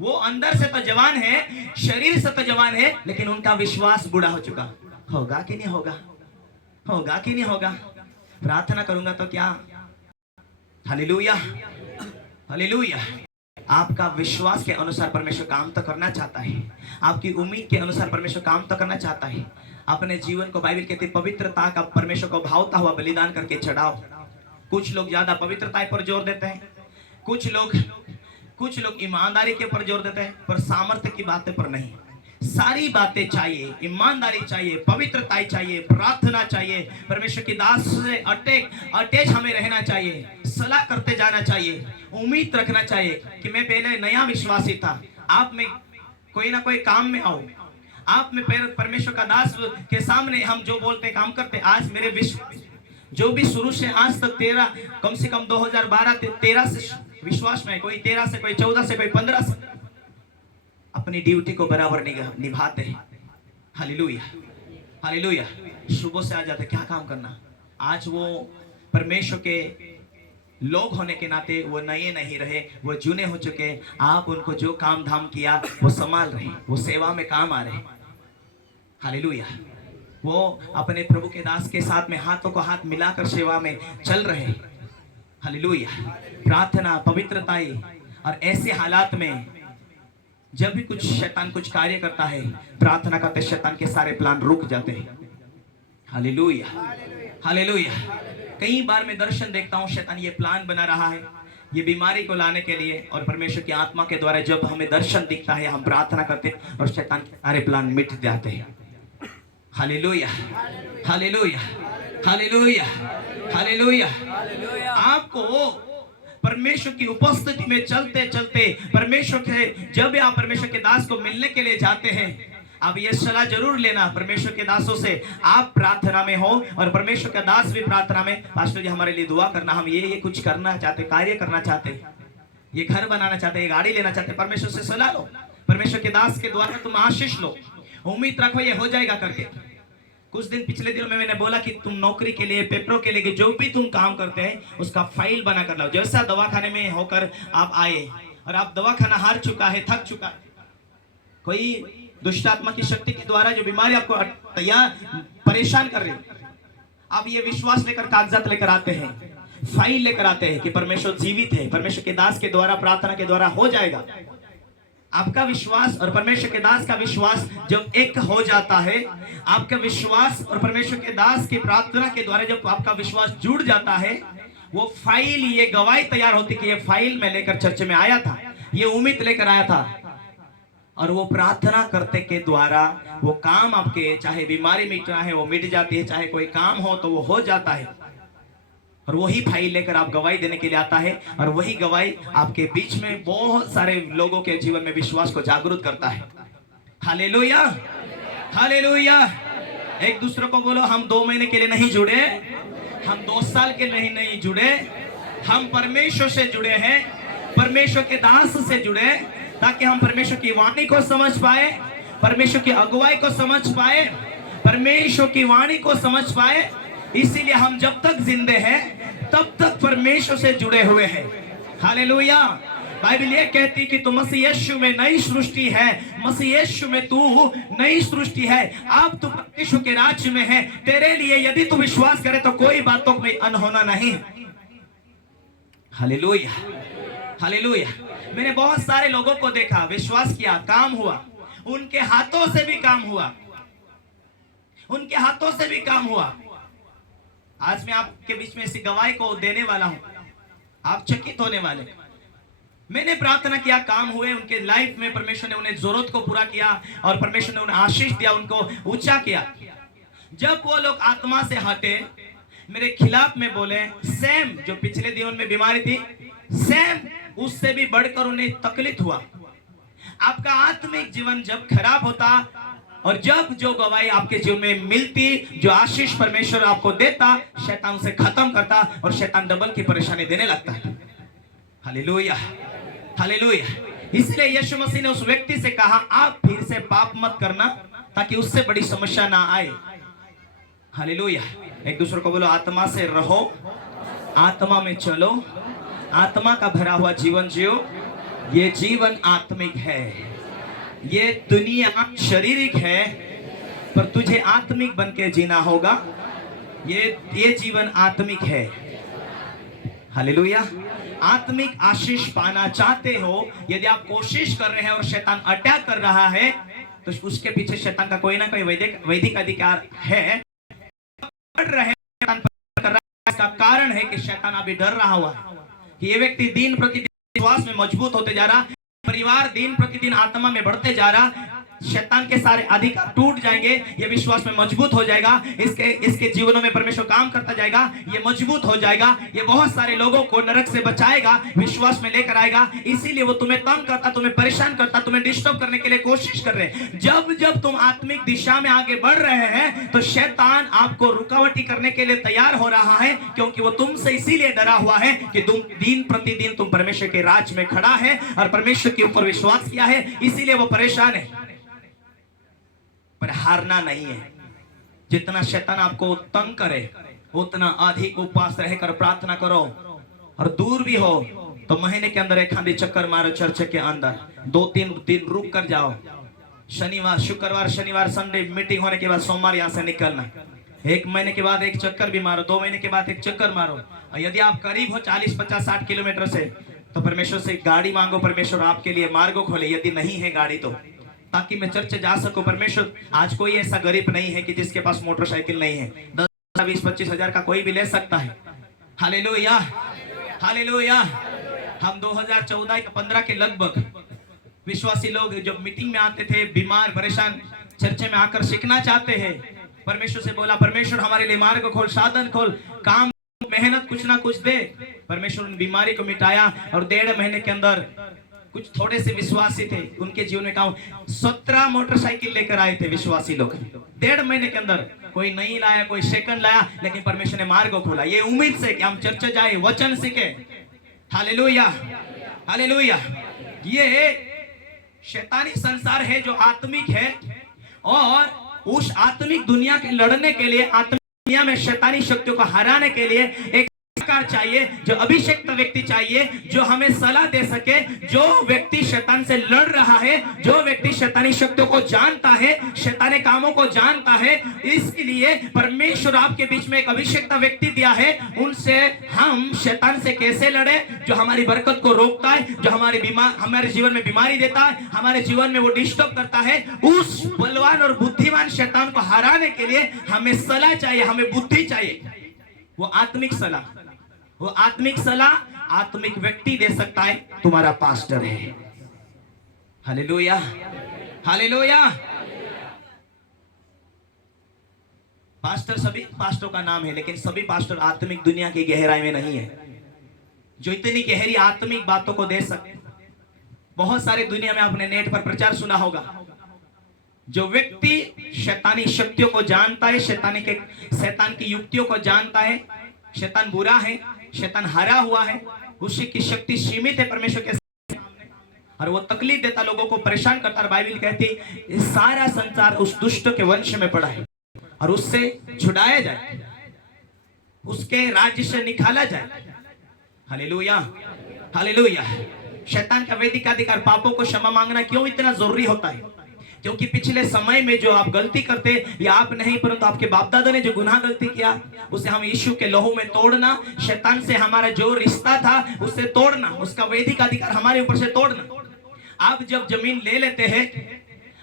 वो अंदर से तो जवान है, शरीर से तो जवान है, लेकिन उनका विश्वास बूढ़ा हो चुका। होगा कि नहीं होगा, होगा कि नहीं होगा। प्रार्थना करूंगा तो क्या, हालेलुया, हालेलुया। आपका विश्वास के अनुसार परमेश्वर काम तो करना चाहता है, आपकी उम्मीद के अनुसार परमेश्वर काम तो करना चाहता है। अपने जीवन को, बाइबल कहती है पवित्रता का परमेश्वर को भावता हुआ बलिदान करके चढ़ाओ। कुछ लोग ज्यादा पवित्रता पर जोर देते हैं, कुछ लोग ईमानदारी के ऊपर जोर देते हैं, पर सामर्थ्य की बातें पर नहीं। सारी बातें चाहिए, ईमानदारी चाहिए, पवित्रता चाहिए, प्रार्थना चाहिए, परमेश्वर की दास से अटैच हमें रहना चाहिए, सलाह करते जाना चाहिए, उम्मीद रखना चाहिए कि मैं पहले नया विश्वासी था, आप में कोई ना कोई काम में आओ, आप में परमेश्वर का दास के सामने हम जो बोलते काम करते। आज मेरे विश्वास जो भी शुरू से आज तक 13 कम से कम 2012-13 से विश्वास में, कोई 13 से, कोई 14 से, कोई 15 से, अपनी ड्यूटी को बराबर निभाते हैं। Hallelujah, hallelujah. सुबह से आ जाते, क्या काम करना। आज वो परमेश्वर के लोग होने के नाते वो नए नहीं रहे, वो जूने हो चुके। आप उनको जो काम धाम किया वो संभाल रहे, वो सेवा में काम आ रहे। हालेलुया। वो अपने प्रभु के दास के साथ में हाथों को हाथ मिलाकर सेवा में चल रहे। हालेलुया। प्रार्थना, पवित्रता, और ऐसे हालात में जब भी कुछ शैतान कुछ कार्य करता है, प्रार्थना करते शैतान के सारे प्लान रुक जाते हैं। Hallelujah, hallelujah. कई बार मैं दर्शन देखता हूँ, शैतान ये प्लान बना रहा है ये बीमारी को लाने के लिए, और परमेश्वर की आत्मा के द्वारा जब हमें दर्शन दिखता है, हम प्रार्थना करते हैं और शैतान के सारे प्लान मिट जाते हैं। Hallelujah, hallelujah, hallelujah, hallelujah. आपको परमेश्वर की उपस्थिति में चलते चलते परमेश्वर के, जब आप परमेश्वर के दास को मिलने के लिए जाते हैं, अब ये सलाह जरूर लेना परमेश्वर के दासों से, आप प्रार्थना में हो और परमेश्वर का दास भी प्रार्थना में, पास्टर जी हमारे लिए दुआ करना, हम ये कुछ करना चाहते, कार्य करना चाहते, ये घर बनाना चाहते, ये गाड़ी लेना चाहते, परमेश्वर से सलाह लो, परमेश्वर के दास के द्वारा तुम आशीष लो, उम्मीद रखो ये हो जाएगा करके। कुछ दिन पिछले दिनों में मैंने बोला कि तुम नौकरी के लिए, पेपरों के लिए, जो भी तुम काम करते हैं उसका फाइल बना कर लाओ। जैसा दवाखाने में होकर आप आए और आप दवाखाना हार चुका है, थक चुका है, कोई दुष्ट आत्मा की शक्ति के द्वारा जो बीमारी आपको तैयार परेशान कर रही है, आप ये विश्वास लेकर कागजात लेकर आते हैं, फाइल लेकर आते हैं कि परमेश्वर जीवित है, परमेश्वर के दास के द्वारा, प्रार्थना के द्वारा हो जाएगा। आपका विश्वास और परमेश्वर के दास का विश्वास जब एक हो जाता है, आपका विश्वास और परमेश्वर के दास की प्रार्थना के द्वारा जब आपका विश्वास जुड़ जाता है, वो फाइल, ये गवाही तैयार होती कि ये फाइल मैं लेकर चर्च में आया था, ये उम्मीद लेकर आया था, और वो प्रार्थना करते के द्वारा वो काम आपके, चाहे बीमारी मिटना है वो मिट जाती है, चाहे कोई काम हो तो वो हो जाता है। और वही फाइल लेकर आप गवाही देने के लिए आता है, और वही गवाही आपके बीच में बहुत सारे लोगों के जीवन में विश्वास को जागरूक करता है। Hallelujah, hallelujah. एक दूसरे को बोलो, हम 2 महीने के लिए नहीं जुड़े, हम 2 साल के नहीं जुड़े, हम परमेश्वर से जुड़े हैं, परमेश्वर के दास से जुड़े, ताकि हम परमेश्वर की वाणी को समझ पाए, परमेश्वर की अगुवाई को समझ पाए, परमेश्वर की वाणी को समझ पाए। इसीलिए हम जब तक जिंदे हैं तब तक परमेश्वर से जुड़े हुए हैं। हालेलुया। बाइबल ये कहती कि तू मसीह यीशु में नई सृष्टि है, मसीह यीशु में तू नई सृष्टि है, अब तू परमेश्वर के राज्य में है। तेरे लिए यदि तू विश्वास करे तो कोई बातों में अनहोना नहीं। Hallelujah, hallelujah. मैंने बहुत सारे लोगों को देखा, विश्वास किया, काम हुआ, उनके हाथों से भी काम हुआ, उनके हाथों से भी काम हुआ। आज मैं आपके बीच में इसी गवाही को देने वाला हूं, आप चकित होने वाले। मैंने प्रार्थना किया, काम हुए उनके लाइफ में, परमेश्वर ने उन्हें जरूरत को पूरा किया और परमेश्वर ने उन्हें आशीष दिया, उनको ऊंचा किया। जब वो लोग आत्मा से हटे, मेरे खिलाफ में बोले, सेम जो पिछले दिनों में बीमारी थी, सेम उससे भी बढ़कर उन्हें तकलीफ हुआ। आपका आत्मिक जीवन जब खराब होता और जब जो गवाही आपके जीवन में मिलती, जो आशीष परमेश्वर आपको देता, शैतान उसे खत्म करता और शैतान डबल की परेशानी देने लगता है। Hallelujah, hallelujah. इसलिए यीशु मसीह ने उस व्यक्ति से कहा, आप फिर से पाप मत करना, ताकि उससे बड़ी समस्या ना आए। हालेलुया। एक दूसरे को बोलो, आत्मा से रहो, आत्मा में चलो, आत्मा का भरा हुआ जीवन जियो। ये जीवन आत्मिक है, ये दुनिया शारीरिक है, पर तुझे आत्मिक बन के जीना होगा। ये जीवन आत्मिक है। हालेलुया। आत्मिक आशीष पाना चाहते हो, यदि आप कोशिश कर रहे हैं और शैतान अटैक कर रहा है, तो उसके पीछे शैतान का कोई ना कोई वैदिक अधिकार है। इसका कारण है कि शैतान अभी डर रहा हुआ है कि ये व्यक्ति दिन प्रतिदिन विश्वास में मजबूत होते जा रहा, परिवार दिन प्रतिदिन आत्मा में बढ़ते जा रहा, शैतान के सारे अधिकार टूट जाएंगे, ये विश्वास में मजबूत हो जाएगा, इसके जीवनों में परमेश्वर काम करता जाएगा, ये मजबूत हो जाएगा, ये बहुत सारे लोगों को नरक से बचाएगा, विश्वास में लेकर आएगा। इसीलिए वो तुम्हें तंग करता, तुम्हें परेशान करता, तुम्हें डिस्टर्ब करने के लिए कोशिश कर रहे हैं। जब जब तुम आत्मिक दिशा में आगे बढ़ रहे हैं, तो शैतान आपको रुकावटी करने के लिए तैयार हो रहा है, क्योंकि वो तुमसे इसीलिए डरा हुआ है कि तुम दिन प्रतिदिन तुम परमेश्वर के राज में खड़ा है और परमेश्वर के ऊपर विश्वास किया है, इसीलिए वो परेशान है। पर हारना नहीं है। जितना शैतान आपको तंग करे, उतना अधिक उपवास रहकर प्रार्थना करो, और दूर भी हो तो महीने के अंदर एक खाली चक्कर मारो चर्च के अंदर, 2-3 दिन रुक कर जाओ। शनिवार, शुक्रवार, शनिवार, संडे मीटिंग होने के बाद सोमवार यहाँ से निकलना। 1 महीने के बाद एक चक्कर भी मारो, 2 महीने के बाद एक चक्कर मारो। और यदि आप करीब हो 40, 50, 60 किलोमीटर से, तो परमेश्वर से गाड़ी मांगो, परमेश्वर आपके लिए मार्गो खोले। यदि नहीं है गाड़ी तो, ताकि मैं चर्च जा सकूं। परमेश्वर, आज कोई ऐसा गरीब नहीं है कि जिसके पास मोटरसाइकिल नहीं है। 10, 20, 25 हजार का कोई भी ले सकता है। Hallelujah, hallelujah. हम 2014 या 15 के लगभग विश्वासी लोग जब मीटिंग में आते थे, बीमार परेशान, चर्च में आकर सीखना चाहते हैं, परमेश्वर से बोला, परमेश्वर हमारे लिए मार्ग खोल, साधन खोल, काम, मेहनत कुछ ना कुछ दे। परमेश्वर उन बीमारी को मिटाया, और 1.5 महीने के अंदर कुछ थोड़े से विश्वासी थे, उनके जीवन में काम 17 मोटरसाइकिल लेकर आए थे विश्वासी लोग। 1.5 महीने के अंदर कोई नहीं लाया, कोई सेकंड लाया, लेकिन परमेश्वर ने मार्ग को खोला, ये उम्मीद से कि हम चर्च जाए, वचन सीखे। Hallelujah, hallelujah. ये शैतानी संसार है जो आत्मिक है, और उस आत्मिक दुनिया के लड़ने के लिए, आत्मिक दुनिया में शैतानी शक्तियों को हराने के लिए एक चाहिए, जो अभिषिक्त व्यक्ति चाहिए, जो हमें सलाह दे सके। जो व्यक्ति शैतान से लड़ रहा है, जो व्यक्ति शैतानी शक्तियों को जानता है, शैतानी कामों को जानता है, इसलिए परमेश्वर आपके बीच में एक अभिषिक्त व्यक्ति दिया है। उनसे हम शैतान से कैसे लड़े, जो हमारी बरकत को रोकता है, जो हमारे जीवन में बीमारी देता है, हमारे जीवन में वो डिस्टर्ब करता है, उस बलवान और बुद्धिमान शैतान को हराने के लिए हमें सलाह चाहिए, हमें बुद्धि चाहिए। वो आत्मिक सलाह, वो आत्मिक सलाह आत्मिक व्यक्ति दे सकता है, तुम्हारा पास्टर है। Hallelujah, hallelujah. पास्टर, सभी पास्टरों का नाम है, लेकिन सभी पास्टर आत्मिक दुनिया की गहराई में नहीं है, जो इतनी गहरी आत्मिक बातों को दे सकते। बहुत सारे दुनिया में आपने नेट पर प्रचार सुना होगा, जो व्यक्ति शैतानी शक्तियों को जानता है, शैतान की युक्तियों को जानता है, शैतान बुरा है, शैतान हारा हुआ है, उसी की शक्ति सीमित है परमेश्वर के सामने, और वो तकलीफ देता, लोगों को परेशान करता। और बाइबल कहती सारा संसार उस दुष्ट के वंश में पड़ा है, और उससे छुड़ाया जाए, उसके राज्य से निकाला जाए। Hallelujah, hallelujah. शैतान का वैदिक अधिकार, पापों को क्षमा मांगना क्यों इतना जरूरी होता है? क्योंकि पिछले समय में जो आप गलती करते, या आप नहीं परंतु आपके बाप दादा ने जो गुनाह गलती किया, उसे हम यीशु के लहू में तोड़ना, शैतान से हमारा जो रिश्ता था उससे तोड़ना, उसका वैदिक अधिकार हमारे ऊपर से तोड़ना। आप जब जमीन ले लेते हैं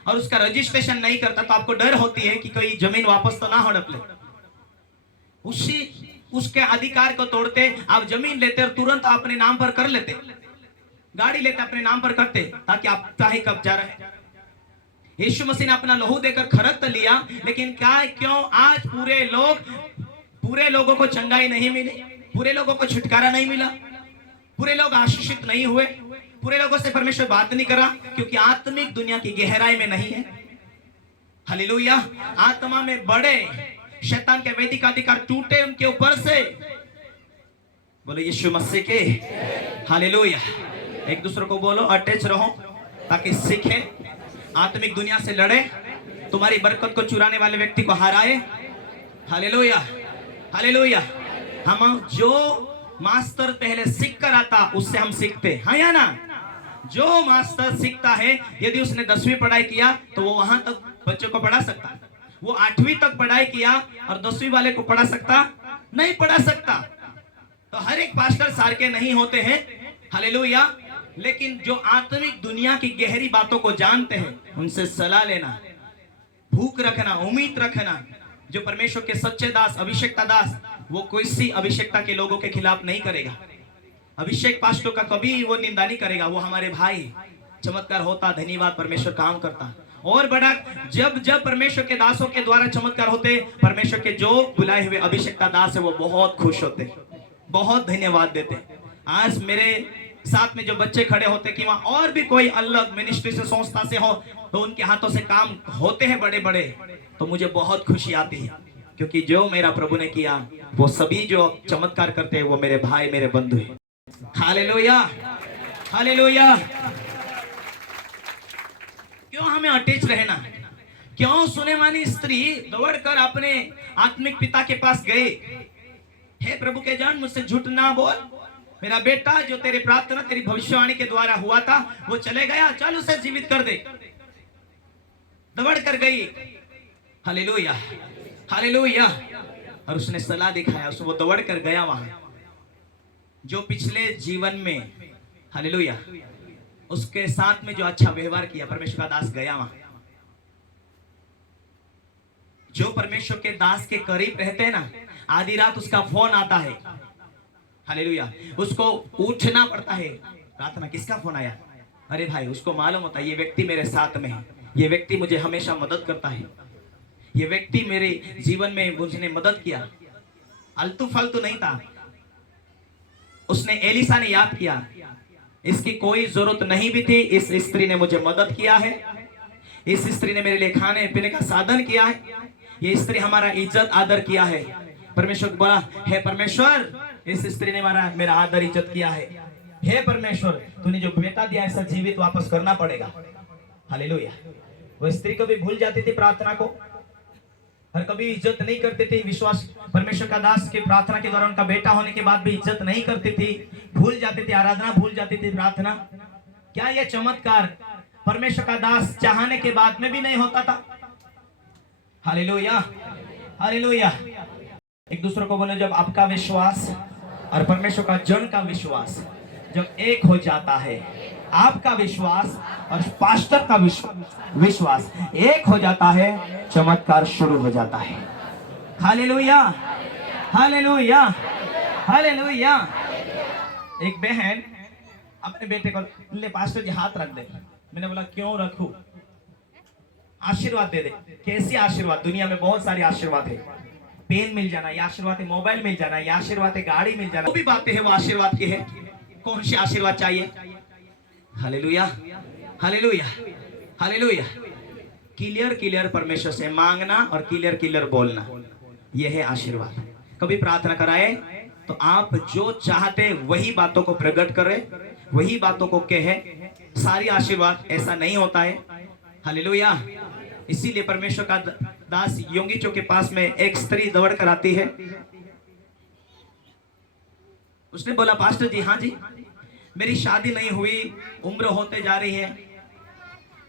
और उसका रजिस्ट्रेशन नहीं करता, तो आपको डर होती है कि कोई जमीन वापस तो ना हड़प ले। उसके अधिकार को तोड़ते आप जमीन लेते और तुरंत अपने नाम पर कर लेते, गाड़ी लेते अपने नाम पर करते, ताकि आप चाहे कब्जा रहे। यीशु मसीह ने अपना लहू देकर खरीद तो लिया, लेकिन क्यों आज पूरे लोगों को चंगाई नहीं मिली, पूरे लोगों को छुटकारा नहीं मिला, पूरे लोग आशीषित नहीं हुए, पूरे लोगों से परमेश्वर बात नहीं करा? क्योंकि आत्मिक दुनिया की गहराई में नहीं है। हालेलुया। आत्मा में बड़े शैतान के वैदिक अधिकार टूटे उनके ऊपर से। बोलो यीशु मसीह के हालेलुया। एक दूसरे को बोलो अटैच रहो, ताकि सीखे, आत्मिक दुनिया से लड़े, तुम्हारी बरकत को चुराने वाले व्यक्ति को हराए। Hallelujah, hallelujah. हम जो मास्टर पहले सीख कर आता, उससे हम सीखते हैं, या ना? जो मास्टर सीखता है, यदि उसने 10वीं पढ़ाई किया तो वो वहां तक बच्चों को पढ़ा सकता है। वो 8वीं तक पढ़ाई किया और 10वीं वाले को पढ़ा सकता नहीं, पढ़ा सकता। तो हर एक पास्टर सार के नहीं होते हैं। हालेलुया। लेकिन जो आत्मिक दुनिया की गहरी बातों को जानते हैं, उनसे सलाह लेना, भूख रखना, उम्मीद रखना। जो परमेश्वर के सच्चे दास, अभिषेकता दास, वो किसी अभिषेकता के लोगों के खिलाफ नहीं करेगा। अभिषेक पास्टर का कभी वो निंदा नहीं करेगा। वो हमारे भाई, चमत्कार होता, धन्यवाद, परमेश्वर काम करता। और बड़ा जब परमेश्वर के दासों के द्वारा चमत्कार होते, परमेश्वर के जो बुलाए हुए अभिषेकता दास है, वो बहुत खुश होते, बहुत धन्यवाद देते। आज मेरे साथ में जो बच्चे खड़े होते कि वहां और भी कोई अलग मिनिस्ट्री से, संस्था से हो, तो उनके हाथों से काम होते हैं बड़े बड़े, तो मुझे बहुत खुशी आती है। क्योंकि जो मेरा प्रभु ने किया, वो सभी जो चमत्कार करते हैं, वो मेरे भाई, मेरे बंधु हैं। Hallelujah, hallelujah. क्यों हमें अटैच रहना है? क्यों सुनेमानी स्त्री दौड़कर अपने आत्मिक पिता के पास गए, हे प्रभु के जान, मुझसे झूठ ना बोल, मेरा बेटा जो तेरे प्रार्थना, तेरी भविष्यवाणी के द्वारा हुआ था, वो चले गया, चल उसे जीवित कर दे। दौड़ कर गई। Hallelujah, hallelujah. और उसने सलाह दिखाया, वो दौड़ कर गया वहां। जो पिछले जीवन में, हालेलुया, उसके साथ में जो अच्छा व्यवहार किया, परमेश्वर का दास गया वहां। जो परमेश्वर के दास के करीब रहते हैं ना, आधी रात उसका फोन आता है। हालेलुया। उसको उठना पड़ता है। प्रार्थना, किसका फोन आया? अरे भाई, उसको मालूम होता है ये व्यक्ति मेरे साथ में है, ये व्यक्ति मुझे हमेशा मदद करता है, ये व्यक्ति मेरे जीवन में मुझे मदद किया। आलतू फालतू नहीं था। उसने एलिसा ने याद किया, इसकी कोई जरूरत नहीं भी थी, इस स्त्री ने मुझे मदद किया है, इस स्त्री ने मेरे लिए खाने पीने का साधन किया है, ये स्त्री हमारा इज्जत आदर किया है। परमेश्वर को बोला, हे परमेश्वर, इस स्त्री ने मेरा आदर इज्जत किया है। हे परमेश्वर, तूने जो बेटा दिया, ऐसा जीवित वापस करना पड़ेगा। हालेलुया। वो स्त्री कभी भूल जाती थी प्रार्थना को, और कभी इज्जत नहीं करते थे। विश्वास परमेश्वर का दास के प्रार्थना के दौरान उनका बेटा होने के बाद भी इज्जत नहीं करते थे, भूल जाते थे आराधना, भूल जाते थे प्रार्थना। क्या यह चमत्कार परमेश्वर का दास चाहने के बाद में भी नहीं होता था? Hallelujah, hallelujah. एक दूसरे को बोले, जब आपका विश्वास और परमेश्वर का जन का विश्वास जब एक हो जाता है, आपका विश्वास और पास्टर का विश्वास एक हो जाता है, चमत्कार शुरू हो जाता है। Hallelujah, hallelujah, hallelujah. एक बहन अपने बेटे को, ले पास्टर जी हाथ रख दे। मैंने बोला क्यों रखूं? आशीर्वाद दे दे। कैसी आशीर्वाद? दुनिया में बहुत सारे आशीर्वाद है। पेन मिल जाना ये आशीर्वाद है, मोबाइल मिल जाना ये आशीर्वाद है, गाड़ी मिल जाना, वो भी बातें हैं वो आशीर्वाद की है। कौन सी आशीर्वाद चाहिए? Hallelujah, hallelujah, hallelujah. Clear clear परमेश्वर से मांगना और क्लियर क्लियर बोलना, यह है आशीर्वाद। कभी प्रार्थना कराए तो आप जो चाहते वही बातों को प्रकट करें, वही बातों को कहे। सारी आशीर्वाद ऐसा नहीं होता है। हालेलुया। इसीलिए परमेश्वर का दास योंगीचो के पास में एक स्त्री दौड़ कर आती है। उसने बोला, पास्टर जी, हाँ जी, मेरी शादी नहीं हुई, उम्र होते जा रही है,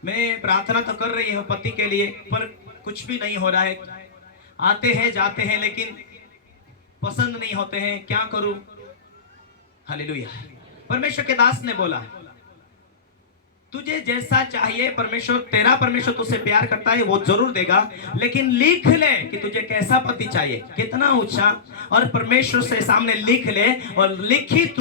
मैं प्रार्थना तो कर रही हूँ पति के लिए, पर कुछ भी नहीं हो रहा है। आते हैं जाते हैं लेकिन पसंद नहीं होते हैं, क्या करूं? हालेलुया। परमेश्वर के दास ने बोला, तुझे जैसा चाहिए परमेश्वर, तेरा परमेश्वर तुझसे प्यार करता है, वो जरूर देगा, लेकिन लिख ले कि तुझे कैसा पति चाहिए, कितना ऊंचा, और परमेश्वर से सामने लिख ले और लिखित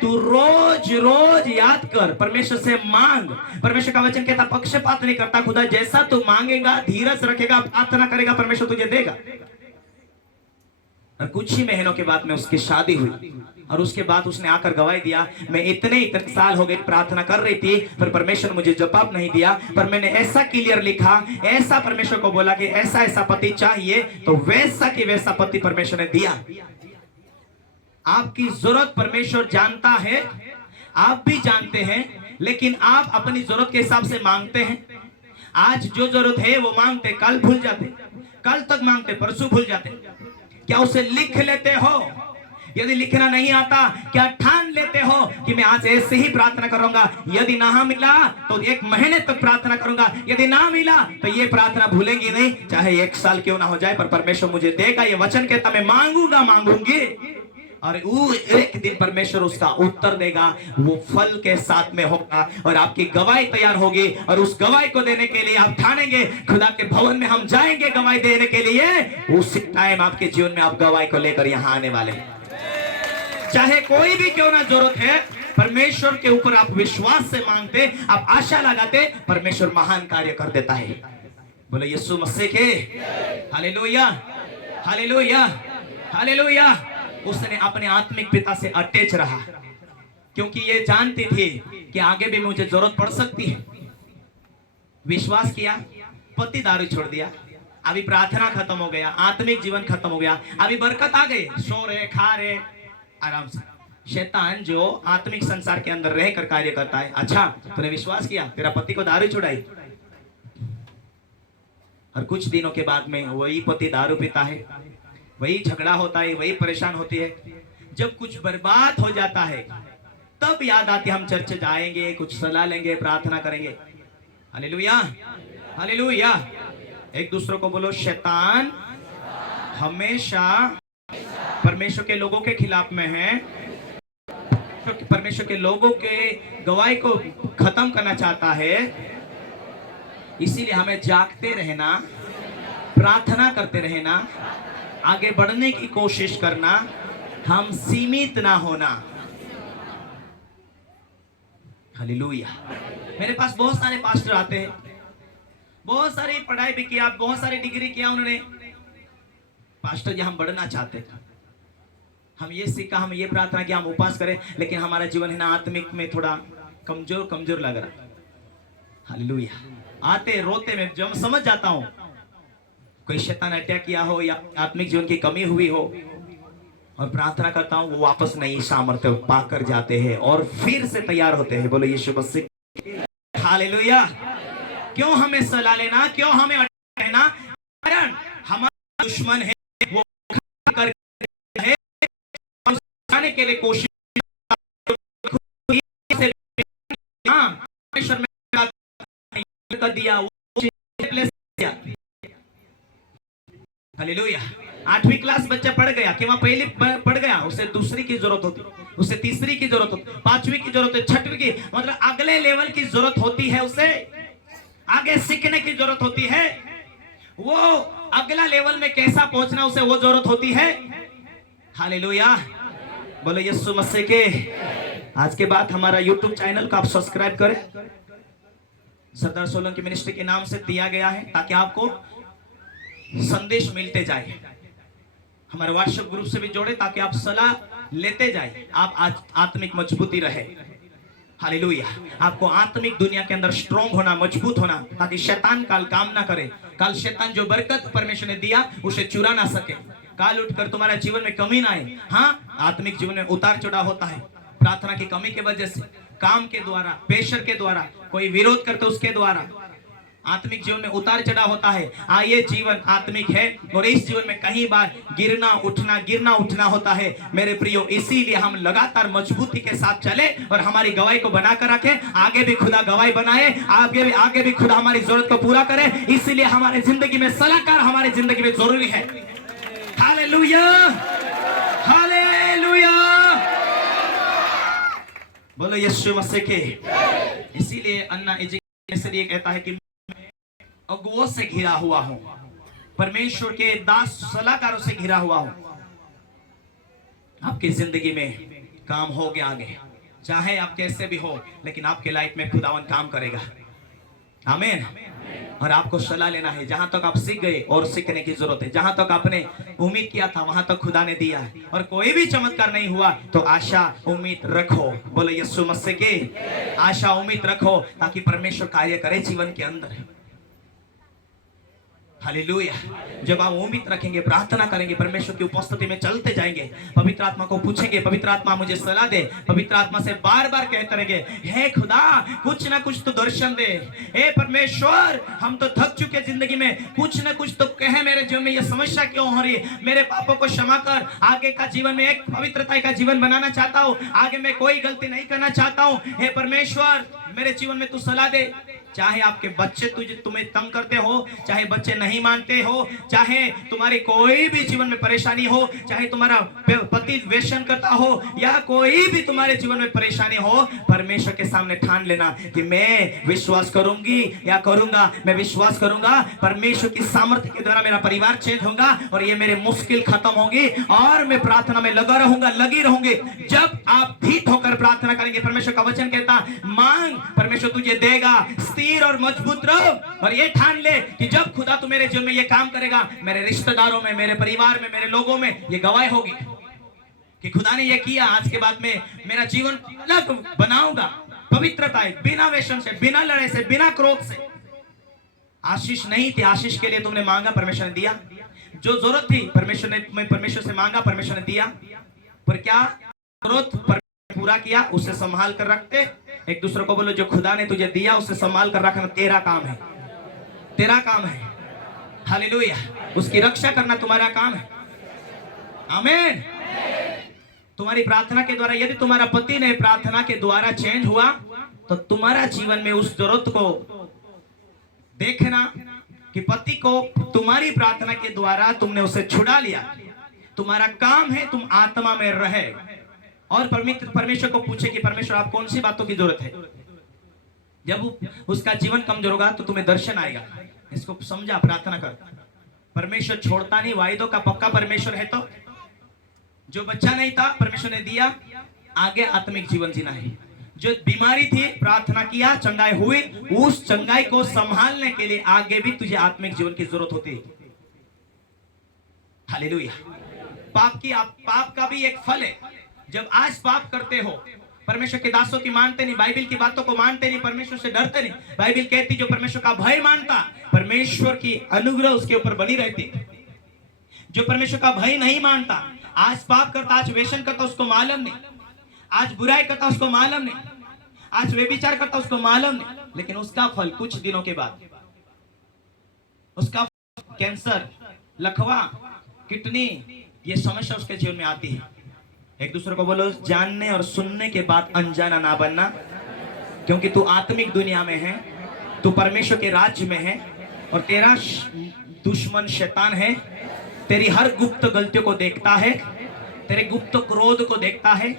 तू रोज रोज याद कर, परमेश्वर से मांग। परमेश्वर का वचन कहता पक्षपात नहीं करता, खुदा जैसा तू मांगेगा, धीरज रखेगा, प्रार्थना करेगा, परमेश्वर तुझे देगा। और कुछ ही महीनों के बाद में उसकी शादी हुई और उसके बाद उसने आकर गवाही दिया, मैं इतने साल हो गए प्रार्थना कर रही थी पर परमेश्वर मुझे जवाब नहीं दिया, पर मैंने ऐसा क्लियर लिखा, ऐसा परमेश्वर को बोला कि ऐसा ऐसा पति चाहिए, तो वैसा कि वैसा पति परमेश्वर ने दिया। आपकी जरूरत परमेश्वर जानता है, आप भी जानते हैं, लेकिन आप अपनी जरूरत के हिसाब से मांगते हैं। आज जो जरूरत है वो मांगते, कल भूल जाते, कल तक मांगते, परसों भूल जाते। क्या उसे लिख लेते हो? यदि लिखना नहीं आता, क्या ठान लेते हो कि मैं आज ऐसे ही प्रार्थना करूंगा, यदि ना मिला तो 1 महीने तक प्रार्थना करूंगा, यदि ना मिला तो ये प्रार्थना भूलेंगी नहीं, चाहे 1 साल क्यों ना हो जाए, पर परमेश्वर मुझे देगा। ये वचन कहता मैं मांगूंगा, मांगूंगी, और वो एक दिन परमेश्वर उसका उत्तर देगा, वो फल के साथ में होगा और आपकी गवाही तैयार होगी। और उस गवाही को देने के लिए आप ठानेंगे, खुदा के भवन में हम जाएंगे गवाही देने के लिए। उस टाइम आपके जीवन में आप गवाही को लेकर यहाँ आने वाले, चाहे कोई भी क्यों ना जरूरत है, परमेश्वर के ऊपर आप विश्वास से मांगते, आप आशा लगाते, परमेश्वर महान कार्य कर देता है। बोले यीशु मसीह के हालेलुया, हालेलुया, हालेलुया। उसने अपने आत्मिक पिता से अटैच रहा, क्योंकि ये जानती थी कि आगे भी मुझे जरूरत पड़ सकती है। विश्वास किया, पति दारू छोड़ दिया, अभी प्रार्थना खत्म हो गया, आत्मिक जीवन खत्म हो गया, अभी बरकत आ गई, सो रहे, खा रहे आराम से। शैतान जो आत्मिक संसार के अंदर रहकर कार्य करता है, अच्छा तूने विश्वास किया, तेरा पति को दारू छुड़ाई, और कुछ दिनों के बाद में वही पति दारू पीता है, वही झगड़ा होता है, वही परेशान होती है। जब कुछ बर्बाद हो जाता है तब याद आती, हम चर्च जाएंगे, कुछ सलाह लेंगे, प्रार्थना करेंगे। Hallelujah, hallelujah. एक दूसरे को बोलो, शैतान हमेशा परमेश्वर के लोगों के खिलाफ में है, परमेश्वर के लोगों के गवाही को खत्म करना चाहता है। इसीलिए हमें जागते रहना, प्रार्थना करते रहना, आगे बढ़ने की कोशिश करना, हम सीमित ना होना। हालेलुया। मेरे पास बहुत सारे पास्टर आते हैं, बहुत सारी पढ़ाई भी किया, बहुत सारी डिग्री किया उन्होंने, पास्टर जी हम बढ़ना चाहते हैं, हम ये सीखा, हम ये प्रार्थना किया, हम उपवास करें, लेकिन हमारा जीवन है ना आत्मिक में थोड़ा कमजोर कमजोर लग रहा। हालेलुया। आते रोते में जब समझ जाता हूं कोई शैतान अटैक किया हो या आत्मिक जीवन की कमी हुई हो, और प्रार्थना करता हूं, वो वापस नई सामर्थ्य पाकर जाते हैं और फिर से तैयार होते हैं। बोलो यीशु मसीह हालेलुया। क्यों हमें सलाह लेना, क्यों हमें रहना? कारण हमारा दुश्मन है वो करके है उठाने के लिए कोशिश कर दिया। हालेलुया। 8वीं क्लास बच्चा पढ़ गया कि वहां पहले पढ़ गया, उसे दूसरी की जरूरत होती, उसे तीसरी की जरूरत होती, 5वीं की जरूरत है, 6वीं की, मतलब अगले लेवल की जरूरत होती है, उसे आगे सीखने की जरूरत होती है। वो अगला लेवल में कैसा पहुंचना उसे वो जरूरत होती है। हालेलुया। बोलो यीशु मसीह के। आज के बाद हमारा यूट्यूब चैनल को आप सब्सक्राइब करें, सरदार सोलंकी मिनिस्ट्री के नाम से दिया गया है, ताकि आपको संदेश मिलते जाए। हमारे व्हाट्सएप ग्रुप से भी जोड़े ताकि आप सलाह लेते जाए, आप आत्मिक मजबूती रहे। हालेलुया। आपको आत्मिक दुनिया के अंदर स्ट्रॉन्ग होना, मजबूत होना, ताकि शैतान काल काम ना करे। काल शैतान जो बरकत परमेश्वर ने दिया उसे चुरा ना सके। काल उठकर तुम्हारा जीवन में कमी ना आए। हाँ, आत्मिक जीवन में उतार चढ़ाव होता है, प्रार्थना की कमी के वजह से, काम के द्वारा, प्रेशर के द्वारा, कोई विरोध करते उसके द्वारा आत्मिक जीवन में उतार चढ़ाव होता है। ये जीवन आत्मिक है और इस जीवन में कई बार गिरना उठना होता है मेरे प्रियो। इसीलिए हम लगातार मजबूती के साथ चले और हमारी गवाही को बनाकर रखे। आगे भी खुदा गवाही बनाए, आगे भी खुदा हमारी जरूरत को पूरा करे। इसीलिए हमारे जिंदगी में सलाहकार हमारी जिंदगी में जरूरी है। Hallelujah, hallelujah. बोलो यीशु मसीह के। इसीलिए अन्ना इसलिए कहता है कि अगुओं से घिरा हुआ हूं, परमेश्वर के दास सलाहकारों से घिरा हुआ हूं। आपकी जिंदगी में काम हो गया आगे, चाहे आप कैसे भी हो, लेकिन आपके लाइफ में खुदावन काम करेगा। आमीन। और आपको सलाह लेना है। जहां तक आप सीख गए और सीखने की जरूरत है, जहां तक आपने उम्मीद किया था वहां तक खुदा ने दिया है, और कोई भी चमत्कार नहीं हुआ तो आशा उम्मीद रखो। बोलो यीशु मसीह के। आशा उम्मीद रखो ताकि परमेश्वर कार्य करे जीवन के अंदर। हालेलुया। जब आप उम्मीद रखेंगे, प्रार्थना करेंगे, परमेश्वर की उपस्थिति में चलते जाएंगे, पवित्र आत्मा को पूछेंगे, पवित्र आत्मा मुझे सलाह दे, पवित्र आत्मा से बार बार कहते रहेंगे, हे खुदा कुछ ना कुछ तो दर्शन दे। हे परमेश्वर, हम तो थक चुके जिंदगी में, कुछ ना कुछ तो कहे मेरे जीवन में, ये समस्या क्यों हो रही है, मेरे पापों को क्षमा कर। आगे का जीवन में एक पवित्रता का जीवन बनाना चाहता हूँ, आगे मैं कोई गलती नहीं करना चाहता हूँ। हे परमेश्वर, मेरे जीवन में तू सलाह दे। चाहे आपके बच्चे तुम्हें तंग करते हो, चाहे बच्चे नहीं मानते हो, चाहे तुम्हारी कोई भी जीवन में परेशानी हो, चाहे तुम्हारा पति व्यसन करता हो, या कोई भी तुम्हारे जीवन में परेशानी हो, परमेश्वर के सामने ठान लेना कि मैं विश्वास करूंगी या करूंगा, मैं विश्वास करूंगा परमेश्वर की सामर्थ्य के द्वारा मेरा परिवार चेंज होगा और ये मेरे मुश्किल खत्म होगी और मैं प्रार्थना में लगा रहूंगा, लगी रहूंगी। जब आप भीत होकर प्रार्थना करेंगे, परमेश्वर का वचन कहता मांग, परमेश्वर तुझे देगा। स्थिर और मजबूत रहो और ये ठान ले कि जब खुदा तू मेरे जीवन में ये काम करेगा, मेरे रिश्तेदारों में, मेरे परिवार में, मेरे लोगों में ये गवाही होगी कि खुदा ने ये किया। आज के बाद में मेरा जीवन अलग बनाऊंगा, पवित्रता है, बिना व्यसन से, बिना लड़ाई से, बिना क्रोध से। आशीष नहीं थी, आशीष के लिए तुमने मांगा, परमेश्वर ने दिया। जो जरूरत थी परमेश्वर से मांगा, परमेश्वर ने दिया। पर क्या जरूरत पूरा किया, उसे संभाल कर रखते। एक दूसरे को बोलो, जो खुदा ने तुझे दिया उसे संभाल कर रखना तेरा काम है, तेरा काम है। हालेलुया। उसकी रक्षा करना तुम्हारा काम है। आमीन। तुम्हारी प्रार्थना के द्वारा, यदि तुम्हारा पति ने प्रार्थना के द्वारा चेंज हुआ, तो तुम्हारा जीवन में उस जरूरत को देखना कि पति को तुम्हारी प्रार्थना के द्वारा तुमने उसे छुड़ा लिया। तुम्हारा काम है तुम आत्मा में रहे और परमेश्वर को पूछे कि परमेश्वर आप कौन सी बातों की जरूरत है। जब उसका जीवन कमजोर होगा तो तुम्हें दर्शन आएगा। इसको समझा, प्रार्थना कर। परमेश्वर छोड़ता नहीं, वायदों का पक्का परमेश्वर है। तो जो बच्चा नहीं था परमेश्वर ने दिया, आगे आत्मिक जीवन जीना है। जो बीमारी थी, प्रार्थना किया, चंगाई हुई, उस चंगाई को संभालने के लिए आगे भी तुझे आत्मिक जीवन की जरूरत होती है। हालेलुया। पाप का भी एक फल है। जब आज पाप करते हो, परमेश्वर के दासों की मानते नहीं, बाइबल की बातों को मानते नहीं, परमेश्वर से डरते नहीं। बाइबल कहती जो परमेश्वर का भय मानता, परमेश्वर की अनुग्रह उसके ऊपर बनी रहती। जो परमेश्वर का भय नहीं मानता, आज पाप करता, आज व्यसन करता, उसको मालूम नहीं, आज बुराई करता, उसको मालूम नहीं, आज व्यभिचार करता, उसको मालूम नहीं, लेकिन उसका फल कुछ दिनों के बाद, उसका कैंसर, लकवा, किडनी, ये समस्या उसके जीवन में आती है। एक दूसरे को बोलो, जानने और सुनने के बाद अनजाना ना बनना, क्योंकि तू आत्मिक दुनिया में है, तू परमेश्वर के राज्य में है, और तेरा दुश्मन शैतान है, तेरी हर गुप्त गलतियों को देखता है, तेरे गुप्त क्रोध को देखता है,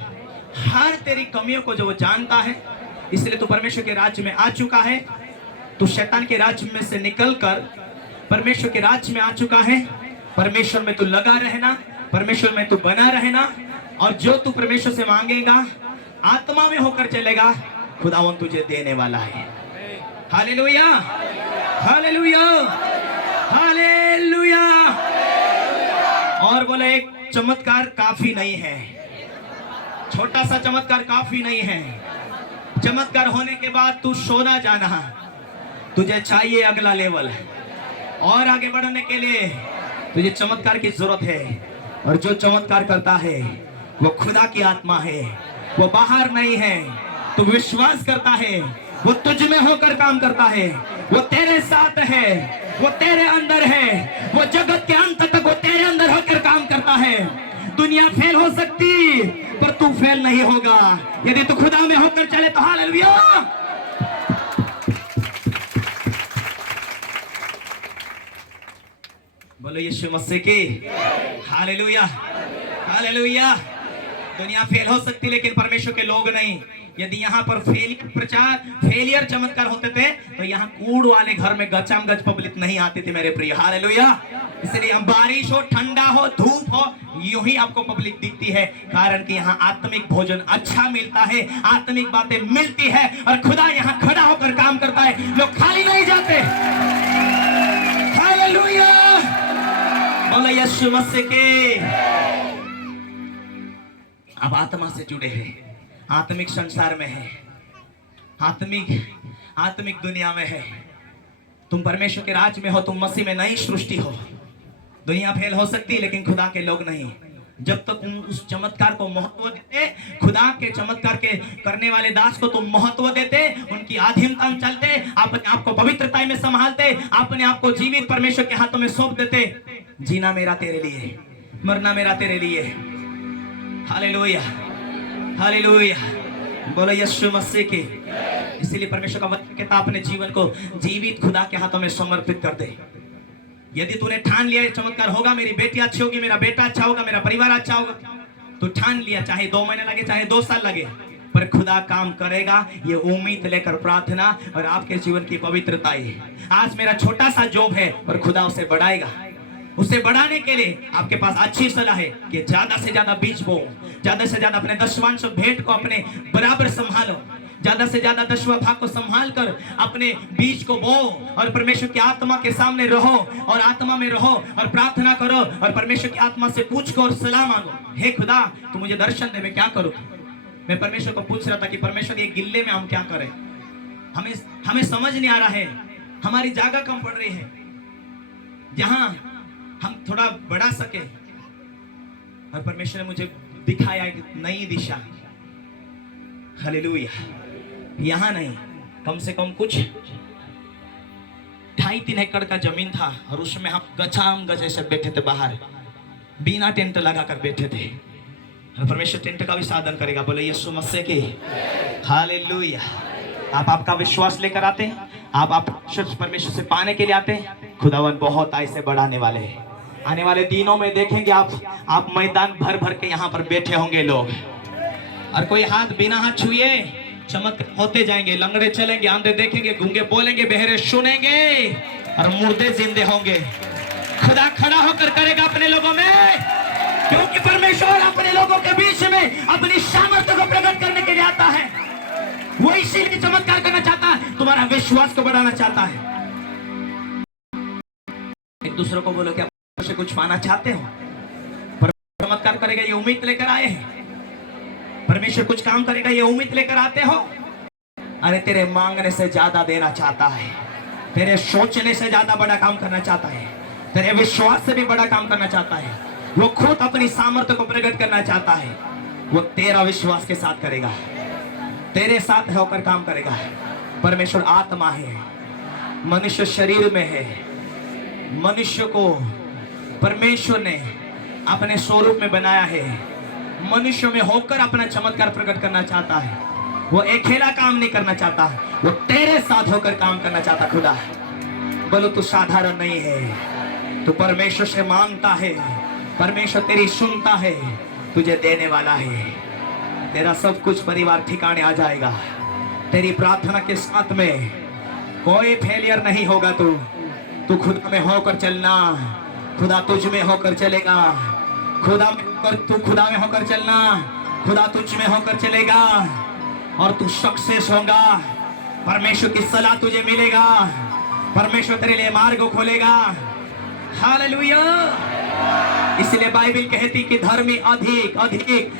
हर तेरी कमियों को जो वो जानता है। इसलिए तू परमेश्वर के राज्य में आ चुका है, तू शैतान के राज्य में से निकलकर परमेश्वर के राज्य में आ चुका है। परमेश्वर में तू लगा रहना, परमेश्वर में तू बना रहना, और जो तू परमेश्वर से मांगेगा, आत्मा में होकर चलेगा, खुदावन तुझे देने वाला है। Hallelujah, hallelujah, hallelujah. और बोले, एक चमत्कार काफी नहीं है, छोटा सा चमत्कार काफी नहीं है। चमत्कार होने के बाद तू सोना जाना, तुझे चाहिए अगला लेवल, और आगे बढ़ने के लिए तुझे चमत्कार की जरूरत है। और जो चमत्कार करता है वो खुदा की आत्मा है, वो बाहर नहीं है। तू विश्वास करता है, वो तुझ में होकर काम करता है, वो तेरे साथ है, वो तेरे अंदर है, वो जगत के अंत तक वो तेरे अंदर होकर काम करता है। दुनिया फेल हो सकती पर तू फेल नहीं होगा यदि तू खुदा में होकर चले तो। हालेलुया। बोलो यीशु मसीह की हालेलुया, हालेलुया। दुनिया फेल हो सकती लेकिन परमेश्वर के लोग नहीं। यदि यहाँ पर फेलियर चमत्कार होते थे तो यहाँ कूड़ वाले घर में गचाम गच पब्लिक नहीं आती थी मेरे प्रिय। हालेलुया। इसलिए बारिश हो, ठंडा हो, धूप हो, यूं ही आपको पब्लिक दिखती है, कारण कि यहाँ आत्मिक भोजन अच्छा मिलता है, आत्मिक बातें मिलती है, और खुदा यहाँ खड़ा होकर काम करता है। लोग खाली नहीं जाते। हालेलुया। बोलो यीशु मसीह के। अब आत्मा से जुड़े हैं, आत्मिक संसार में है, आत्मिक दुनिया में है। तुम परमेश्वर के राज में हो, तुम मसीह में नई सृष्टि हो। दुनिया फेल हो सकती लेकिन खुदा के लोग नहीं। जब तक तुम उस चमत्कार को महत्व देते, खुदा के चमत्कार के करने वाले दास को तुम महत्व देते, उनकी अधीनता में चलते, अपने आप को पवित्रता में संभालते, अपने आप को जीवित परमेश्वर के हाथों में सौंप देते। जीना मेरा तेरे लिए, मरना मेरा तेरे लिए। Hallelujah, hallelujah. बोलो यीशु मसीह की। इसीलिए परमेश्वर का वचन कहता है, अपने जीवन को जीवित खुदा के हाथों में समर्पित कर दे। यदि तूने ठान लिया चमत्कार होगा, मेरी बेटी अच्छी होगी, मेरा बेटा अच्छा होगा, मेरा परिवार अच्छा होगा, तो ठान लिया, चाहे 2 महीने लगे, चाहे 2 साल लगे, पर खुदा काम करेगा। ये उम्मीद लेकर प्रार्थना और आपके जीवन की पवित्रता है। आज मेरा छोटा सा जॉब है और खुदा उसे बढ़ाएगा। उसे बढ़ाने के लिए आपके पास अच्छी सलाह है कि ज्यादा से ज्यादा बीज बो, ज्यादा से ज्यादा अपने दशवांश भेंट को अपने बराबर संभालो, ज्यादा से ज्यादा 10वां भाग को संभाल कर अपने बीज को बो, और परमेश्वर की आत्मा के सामने रहो, और आत्मा में रहो, और प्रार्थना करो, और परमेश्वर की आत्मा से पूछ कर सलाह मांगो। हे खुदा, तू मुझे दर्शन दे, मैं क्या करूं। मैं परमेश्वर को पूछ रहा था कि परमेश्वर ये गिल्ले में हम क्या करें, हमें समझ नहीं आ रहा है, हमारी जगह कम पड़ रही है जहां हम थोड़ा बढ़ा सके। और परमेश्वर ने मुझे दिखाया एक नई दिशा। हालेलुया। यहाँ नहीं, कम से कम कुछ 2.5-3 एकड़ का जमीन था, और उसमें हम गचाम गज ऐसे बैठे थे, बाहर बिना टेंट लगा कर बैठे थे। और परमेश्वर टेंट का भी साधन करेगा। बोले यीशु मसीह की हालेलुया। आप आपका विश्वास लेकर आते हैं, आप परमेश्वर से पाने के लिए आते हैं, खुदावन बहुत ऐसे बढ़ाने वाले हैं। आने वाले दिनों में देखेंगे आप मैदान भर भर के यहाँ पर बैठे होंगे लोग, और कोई बिना हाथ छुए चमत्कार होते जाएंगे। लंगड़े चलेंगे, आंधे देखेंगे, गूंगे बोलेंगे, बहरे सुनेंगे, और मुर्दे जिंदे होंगे। खुदा खड़ा होकर करेगा अपने लोगों में, क्योंकि परमेश्वर अपने लोगों के बीच में अपनी सामर्थ्य को प्रकट करने के लिए आता है। वो इसीलिए चमत्कार करना चाहता है, तुम्हारा विश्वास को बढ़ाना चाहता है। एक दूसरे को बोलो, क्या से कुछ पाना चाहते हो? चमत्कार करेगा ये उम्मीद लेकर आए हैं। परमेश्वर कुछ काम करेगा ये उम्मीद लेकर आते हो। अरे तेरे मांगने से ज्यादा देना चाहता है, तेरे सोचने से ज्यादा बड़ा काम करना चाहता है, तेरे विश्वास से भी बड़ा काम करना चाहता है। वो खुद अपनी सामर्थ्य को प्रकट करना चाहता है। वो तेरा विश्वास के साथ करेगा, तेरे साथ होकर काम करेगा। परमेश्वर आत्मा है, मनुष्य शरीर में है। मनुष्य को परमेश्वर ने अपने स्वरूप में बनाया है। मनुष्य में होकर अपना चमत्कार प्रकट करना चाहता है। वो अकेला काम नहीं करना चाहता, वो तेरे साथ होकर काम करना चाहता। खुदा बोलो तू साधारण नहीं है, तू परमेश्वर से मांगता है, परमेश्वर तेरी सुनता है, तुझे देने वाला है। तेरा सब कुछ परिवार ठिकाने आ जाएगा। तेरी प्रार्थना के साथ में कोई फेलियर नहीं होगा। तू खुदा में होकर चलना, खुदा तुझ में होकर चलेगा। तू खुदा में होकर चलना, खुदा तुझ में होकर चलेगा और तू सक्सेस होगा। परमेश्वर की सलाह तुझे मिलेगा, परमेश्वर तेरे लिए मार्ग खोलेगा। हालेलुया। इसलिए बाइबल कहती कि धर्मी अधिक अधिक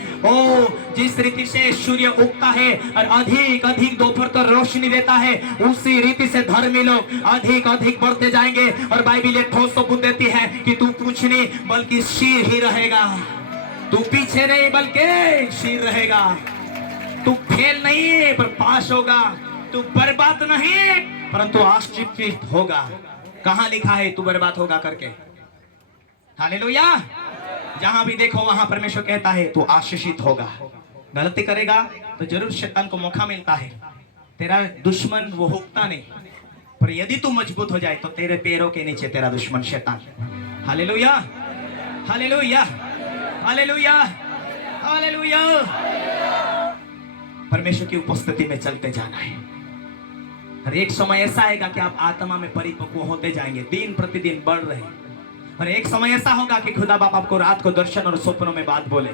जिस रीति से सूर्य उगता है और अधिक अधिक दोपहर तक रोशनी देता है, उसी रीति से धर्मी लोग अधिक अधिक बढ़ते जाएंगे। और बाइबल ये ठोस सबूत देती है कि तू कुछ नहीं बल्कि शीर ही रहेगा। तू पीछे नहीं बल्कि शीर रहेगा। तू फेल नहीं पर पास होगा। तू बर्बाद नहीं परंतु आशीषित होगा। कहां लिखा है तू बर्बाद होगा करके? हालेलुया। जहां भी देखो वहां परमेश्वर कहता है तू आशीषित होगा। गलती करेगा तो जरूर शैतान को मौका मिलता है। तेरा दुश्मन वो हुकता नहीं, पर यदि तू मजबूत हो जाए तो तेरे पैरों के नीचे तेरा दुश्मन शैतान। Hallelujah, hallelujah, hallelujah, hallelujah. परमेश्वर की उपस्थिति में चलते जाना है। और एक समय ऐसा आएगा कि आप आत्मा में परिपक्व होते जाएंगे, दिन प्रतिदिन बढ़ रहे। और एक समय ऐसा होगा कि खुदा बाप आपको रात को दर्शन और सपनों में बात बोले।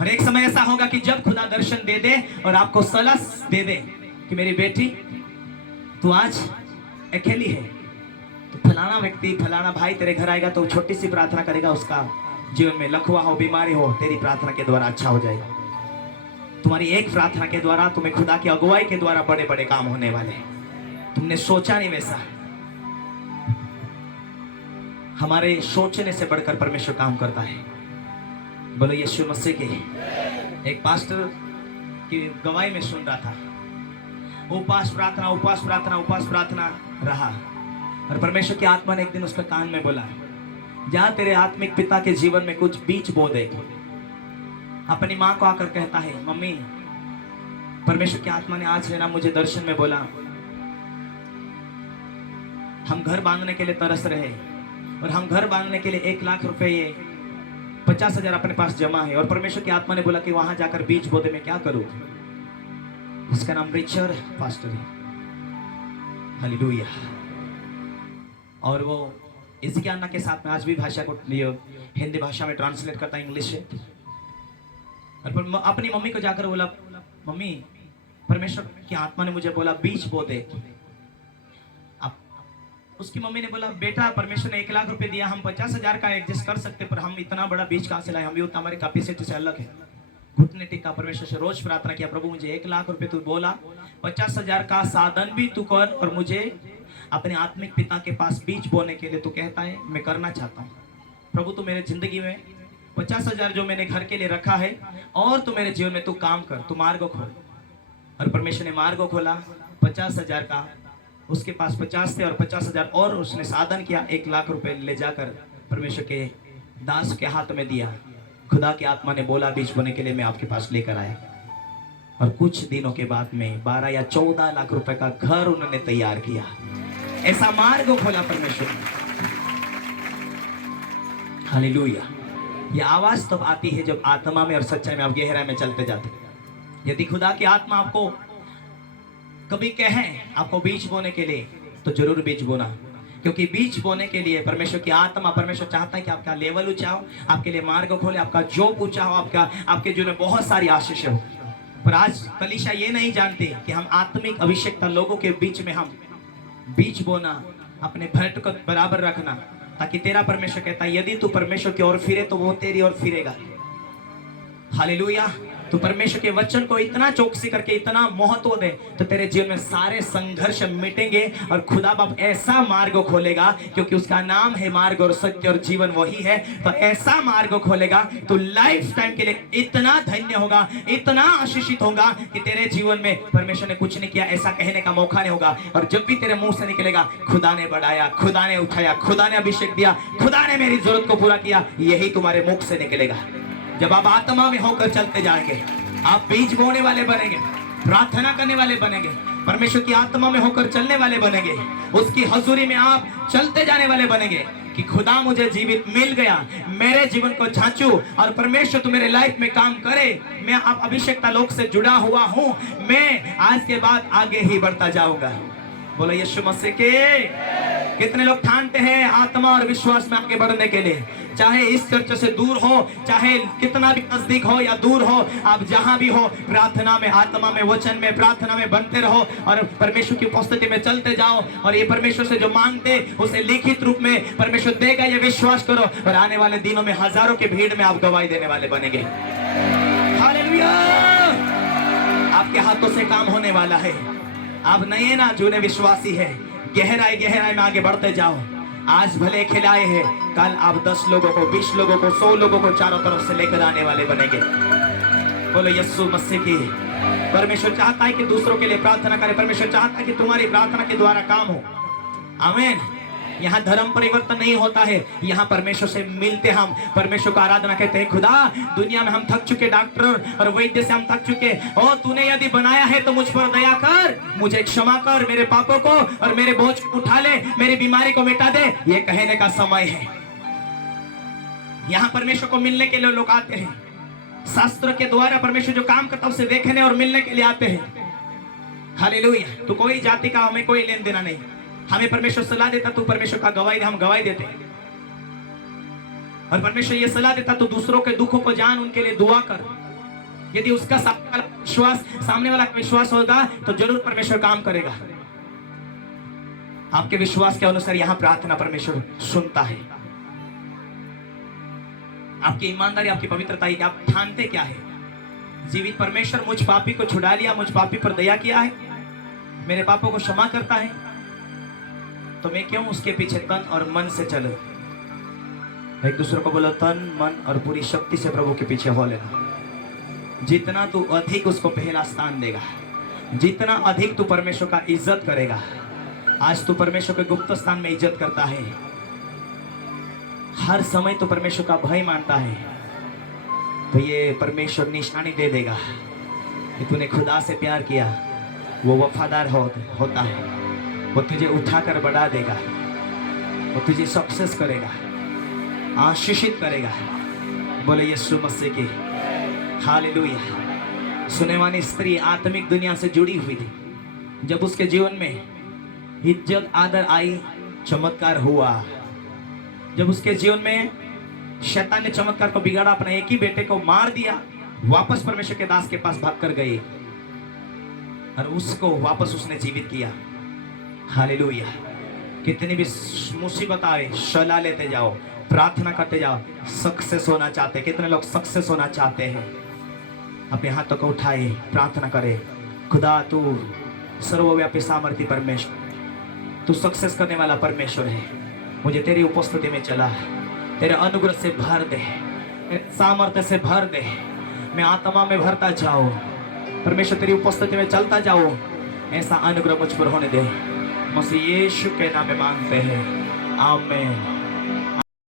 और एक समय ऐसा होगा कि जब खुदा दर्शन दे दे और आपको सलाह दे दे कि मेरी बेटी तू आज अकेली है, तो फलाना व्यक्ति फलाना भाई तेरे घर आएगा तो छोटी सी प्रार्थना करेगा, उसका जीवन में लकवा हो बीमारी हो, तेरी प्रार्थना के द्वारा अच्छा हो जाएगा। तुम्हारी एक प्रार्थना के द्वारा तुम्हें खुदा की अगुवाई के द्वारा बड़े बड़े काम होने वाले। तुमने सोचा नहीं वैसा। हमारे सोचने से बढ़कर परमेश्वर काम करता है। बोलो यीशु मसीह की। एक पास्टर की गवाही में सुन रहा था, उपवास प्रार्थना उपवास प्रार्थना उपवास प्रार्थना रहा। और परमेश्वर की आत्मा ने एक दिन उसके कान में बोला, जहां तेरे आत्मिक पिता के जीवन में कुछ बीज बो दे। अपनी माँ को आकर कहता है, मम्मी परमेश्वर की आत्मा ने आज है ना मुझे दर्शन में बोला, हम घर बांधने के लिए तरस रहे और हम घर बांधने के लिए 1 लाख रुपए 50,000 अपने पास जमा है। और परमेश्वर की आत्मा ने बोला कि वहां जाकर बीज बोते मैं क्या करूं। उसका नाम रिचर्ड पास्टर है। हालेलुया। और वो इसकी अन्ना के साथ में आज भी भाषा को हिंदी भाषा में ट्रांसलेट करता है, इंग्लिश से। और अपनी मम्मी को जाकर बोला, मम्मी परमेश्वर की आत्मा ने मुझे बोला बीज बो दे। उसकी मम्मी ने बोला, बेटा परमेश्वर ने 1 लाख रुपए दिया, हम 50,000 का एडजस्ट कर सकते, पर हम इतना बड़ा बीज कहां से लाए, हम भी उतना हमारी कैपेसिटी से अलग है। घुटने टिका परमेश्वर से रोज प्रार्थना किया, प्रभु मुझे 1 लाख रुपए तू बोला, 50,000 का साधन भी तू कर और मुझे अपने आत्मिक पिता के पास बीज बोने के लिए तू कहता है, मैं करना चाहता हूँ। प्रभु तू मेरे जिंदगी में 50,000 जो मैंने घर के लिए रखा है और तू मेरे जीवन में तू काम कर, तू मार्ग खोल। और परमेश्वर ने मार्ग खोला। 50,000 का उसके पास 50 थे और 50,000 और उसने साधन किया। 1 लाख रुपए ले जाकर परमेश्वर के दास के हाथ में दिया। खुदा की आत्मा ने बोला बीज बोने के लिए मैं आपके पास लेकर आया। और कुछ दिनों के बाद में 12 या 14 लाख रुपए का घर उन्होंने तैयार किया। ऐसा मार्ग खोला परमेश्वर ने। हालेलुया। ये आवाज तब आती है जब आत्मा में और सच्चाई में आप गहराई में चलते जाते। यदि खुदा की आत्मा आपको कभी कहें आपको बीज बोने के लिए, तो जरूर बीज बोना। क्योंकि बीज बोने के लिए परमेश्वर की आत्मा, परमेश्वर चाहता है कि आपका लेवल ऊंचा हो, आपके लिए मार्ग खोले, आपका जॉब ऊंचा हो, आपके जीवन में बहुत सारी आशीष हो। पर आज कलीसिया ये नहीं जानते कि हम आत्मिक अभिषेकता लोगों के बीच में हम बीज बोना, अपने भेंट को बराबर रखना, ताकि तेरा परमेश्वर कहता है यदि तू परमेश्वर की ओर फिरे तो वो तेरी ओर फिरेगा। हालेलुया। तो परमेश्वर के वचन को इतना चौकसी करके इतना महत्व दे, तो तेरे जीवन में सारे संघर्ष मिटेंगे और खुदा बाप ऐसा मार्ग खोलेगा, क्योंकि उसका नाम है मार्ग और सत्य और जीवन वही है। तो ऐसा मार्ग खोलेगा तो लाइफ टाइम के लिए इतना धन्य होगा, इतना आशीषित होगा कि तेरे जीवन में परमेश्वर ने कुछ नहीं किया ऐसा कहने का मौका नहीं होगा। और जब भी तेरे मुंह से निकलेगा खुदा ने बढ़ाया, खुदा ने उठाया, खुदा ने अभिषेक दिया, खुदा ने मेरी जरूरत को पूरा किया, यही तुम्हारे मुख से निकलेगा। जब आप आत्मा में होकर चलते जाएंगे, आप बीज बोने वाले बनेंगे, प्रार्थना करने वाले बनेंगे, परमेश्वर की आत्मा में होकर चलने वाले बनेंगे, उसकी हजूरी में आप चलते जाने वाले बनेंगे कि खुदा मुझे जीवित मिल गया, मेरे जीवन को जांचू और परमेश्वर तू मेरे लाइफ में काम करे। मैं आप अभिषेकता लोक से जुड़ा हुआ हूं, मैं आज के बाद आगे ही बढ़ता जाऊंगा। बोलो यीशु मसीह के। कितने लोग ठानते हैं आत्मा और विश्वास में आगे बढ़ने के लिए, चाहे इस चर्च से दूर हो, चाहे कितना भी नजदीक हो या दूर हो, आप जहां भी हो प्रार्थना में, आत्मा में, वचन में, प्रार्थना में बनते रहो और परमेश्वर की उपस्थिति में चलते जाओ। और ये परमेश्वर से जो मांगते उसे लिखित रूप में परमेश्वर देगा, ये विश्वास करो। और आने वाले दिनों में हजारों की भीड़ में आप गवाही देने वाले बनेंगे। हालेलुया। आपके हाथों से काम होने वाला है। आप नहीं है ना जूने विश्वासी है, गहराई गहराई में आगे बढ़ते जाओ। आज भले खिलाए हैं, कल आप 10 लोगों को, 20 लोगों को, 100 लोगों को चारों तरफ से लेकर आने वाले बनेंगे। बोलो यीशु मसीह की। परमेश्वर चाहता है कि दूसरों के लिए प्रार्थना करें, परमेश्वर चाहता है कि तुम्हारी प्रार्थना के द्वारा काम हो। आमीन। यहाँ धर्म परिवर्तन नहीं होता है, यहाँ परमेश्वर से मिलते हम, परमेश्वर को आराधना कहते हैं। खुदा दुनिया में हम थक चुके, डॉक्टर और वैद्य से हम थक चुके, और तूने यदि बनाया है तो मुझ पर दया कर, मुझे क्षमा कर, मेरे पापों को और मेरे बोझ को उठा ले, मेरी बीमारी को मिटा दे। ये कहने का समय है। यहाँ परमेश्वर को मिलने के लिए लोग आते हैं, शास्त्र के द्वारा परमेश्वर जो काम करता है उसे देखने और मिलने के लिए आते हैं। हालेलुया। तो कोई जाति का हमें कोई लेन देना नहीं, हमें परमेश्वर सलाह देता तू परमेश्वर का गवाही दे, हम गवाही देते। और परमेश्वर ये सलाह देता तो दूसरों के दुखों को जान, उनके लिए दुआ कर। यदि उसका सामने वाला विश्वास होगा तो जरूर परमेश्वर काम करेगा। आपके विश्वास के अनुसार यहाँ प्रार्थना परमेश्वर सुनता है। आपकी ईमानदारी, आपकी पवित्रता, आप ठानते क्या है? जीवित परमेश्वर मुझ पापी को छुड़ा लिया, मुझ पापी पर दया किया है, मेरे पापों को क्षमा करता है, तो मैं क्यों उसके पीछे तन और मन से चलूं? एक दूसरे को बोलो, तन मन और पूरी शक्ति से प्रभु के पीछे हो लेना। जितना तू अधिक उसको पहला स्थान देगा, जितना अधिक तू परमेश्वर का इज्जत करेगा। आज तू परमेश्वर के गुप्त स्थान में इज्जत करता है, हर समय तू परमेश्वर का भय मानता है, तो ये परमेश्वर निशानी दे देगा कि तूने खुदा से प्यार किया। वो वफादार होता है, वो तुझे उठाकर बढ़ा देगा, वो तुझे सक्सेस करेगा, आशीषित करेगा। बोले यीशु मसीह की। हालेलुया। सुनेवानी स्त्री आत्मिक दुनिया से जुड़ी हुई थी, जब उसके जीवन में इज्जत आदर आई, चमत्कार हुआ। जब उसके जीवन में शैतान ने चमत्कार को बिगाड़ा, अपने एक ही बेटे को मार दिया, वापस परमेश्वर के दास के पास भाग कर गई और उसको वापस उसने जीवित किया। हालेलुया। कितनी भी मुसीबत आए, सलाह लेते जाओ, प्रार्थना करते जाओ। सक्सेस होना चाहते, कितने लोग सक्सेस होना चाहते हैं? अपने हाथों को उठाए, प्रार्थना करे। खुदा तू सर्वव्यापी सामर्थ्य परमेश्वर, तू सक्सेस करने वाला परमेश्वर है। मुझे तेरी उपस्थिति में चला, तेरे अनुग्रह से भर दे, सामर्थ्य से भर दे, मैं आत्मा में भरता जाऊं, परमेश्वर तेरी उपस्थिति में चलता जाऊं। ऐसा अनुग्रह मुझ पर होने दे। मसीह यीशु के नाम में मांगते हैं, आमीन।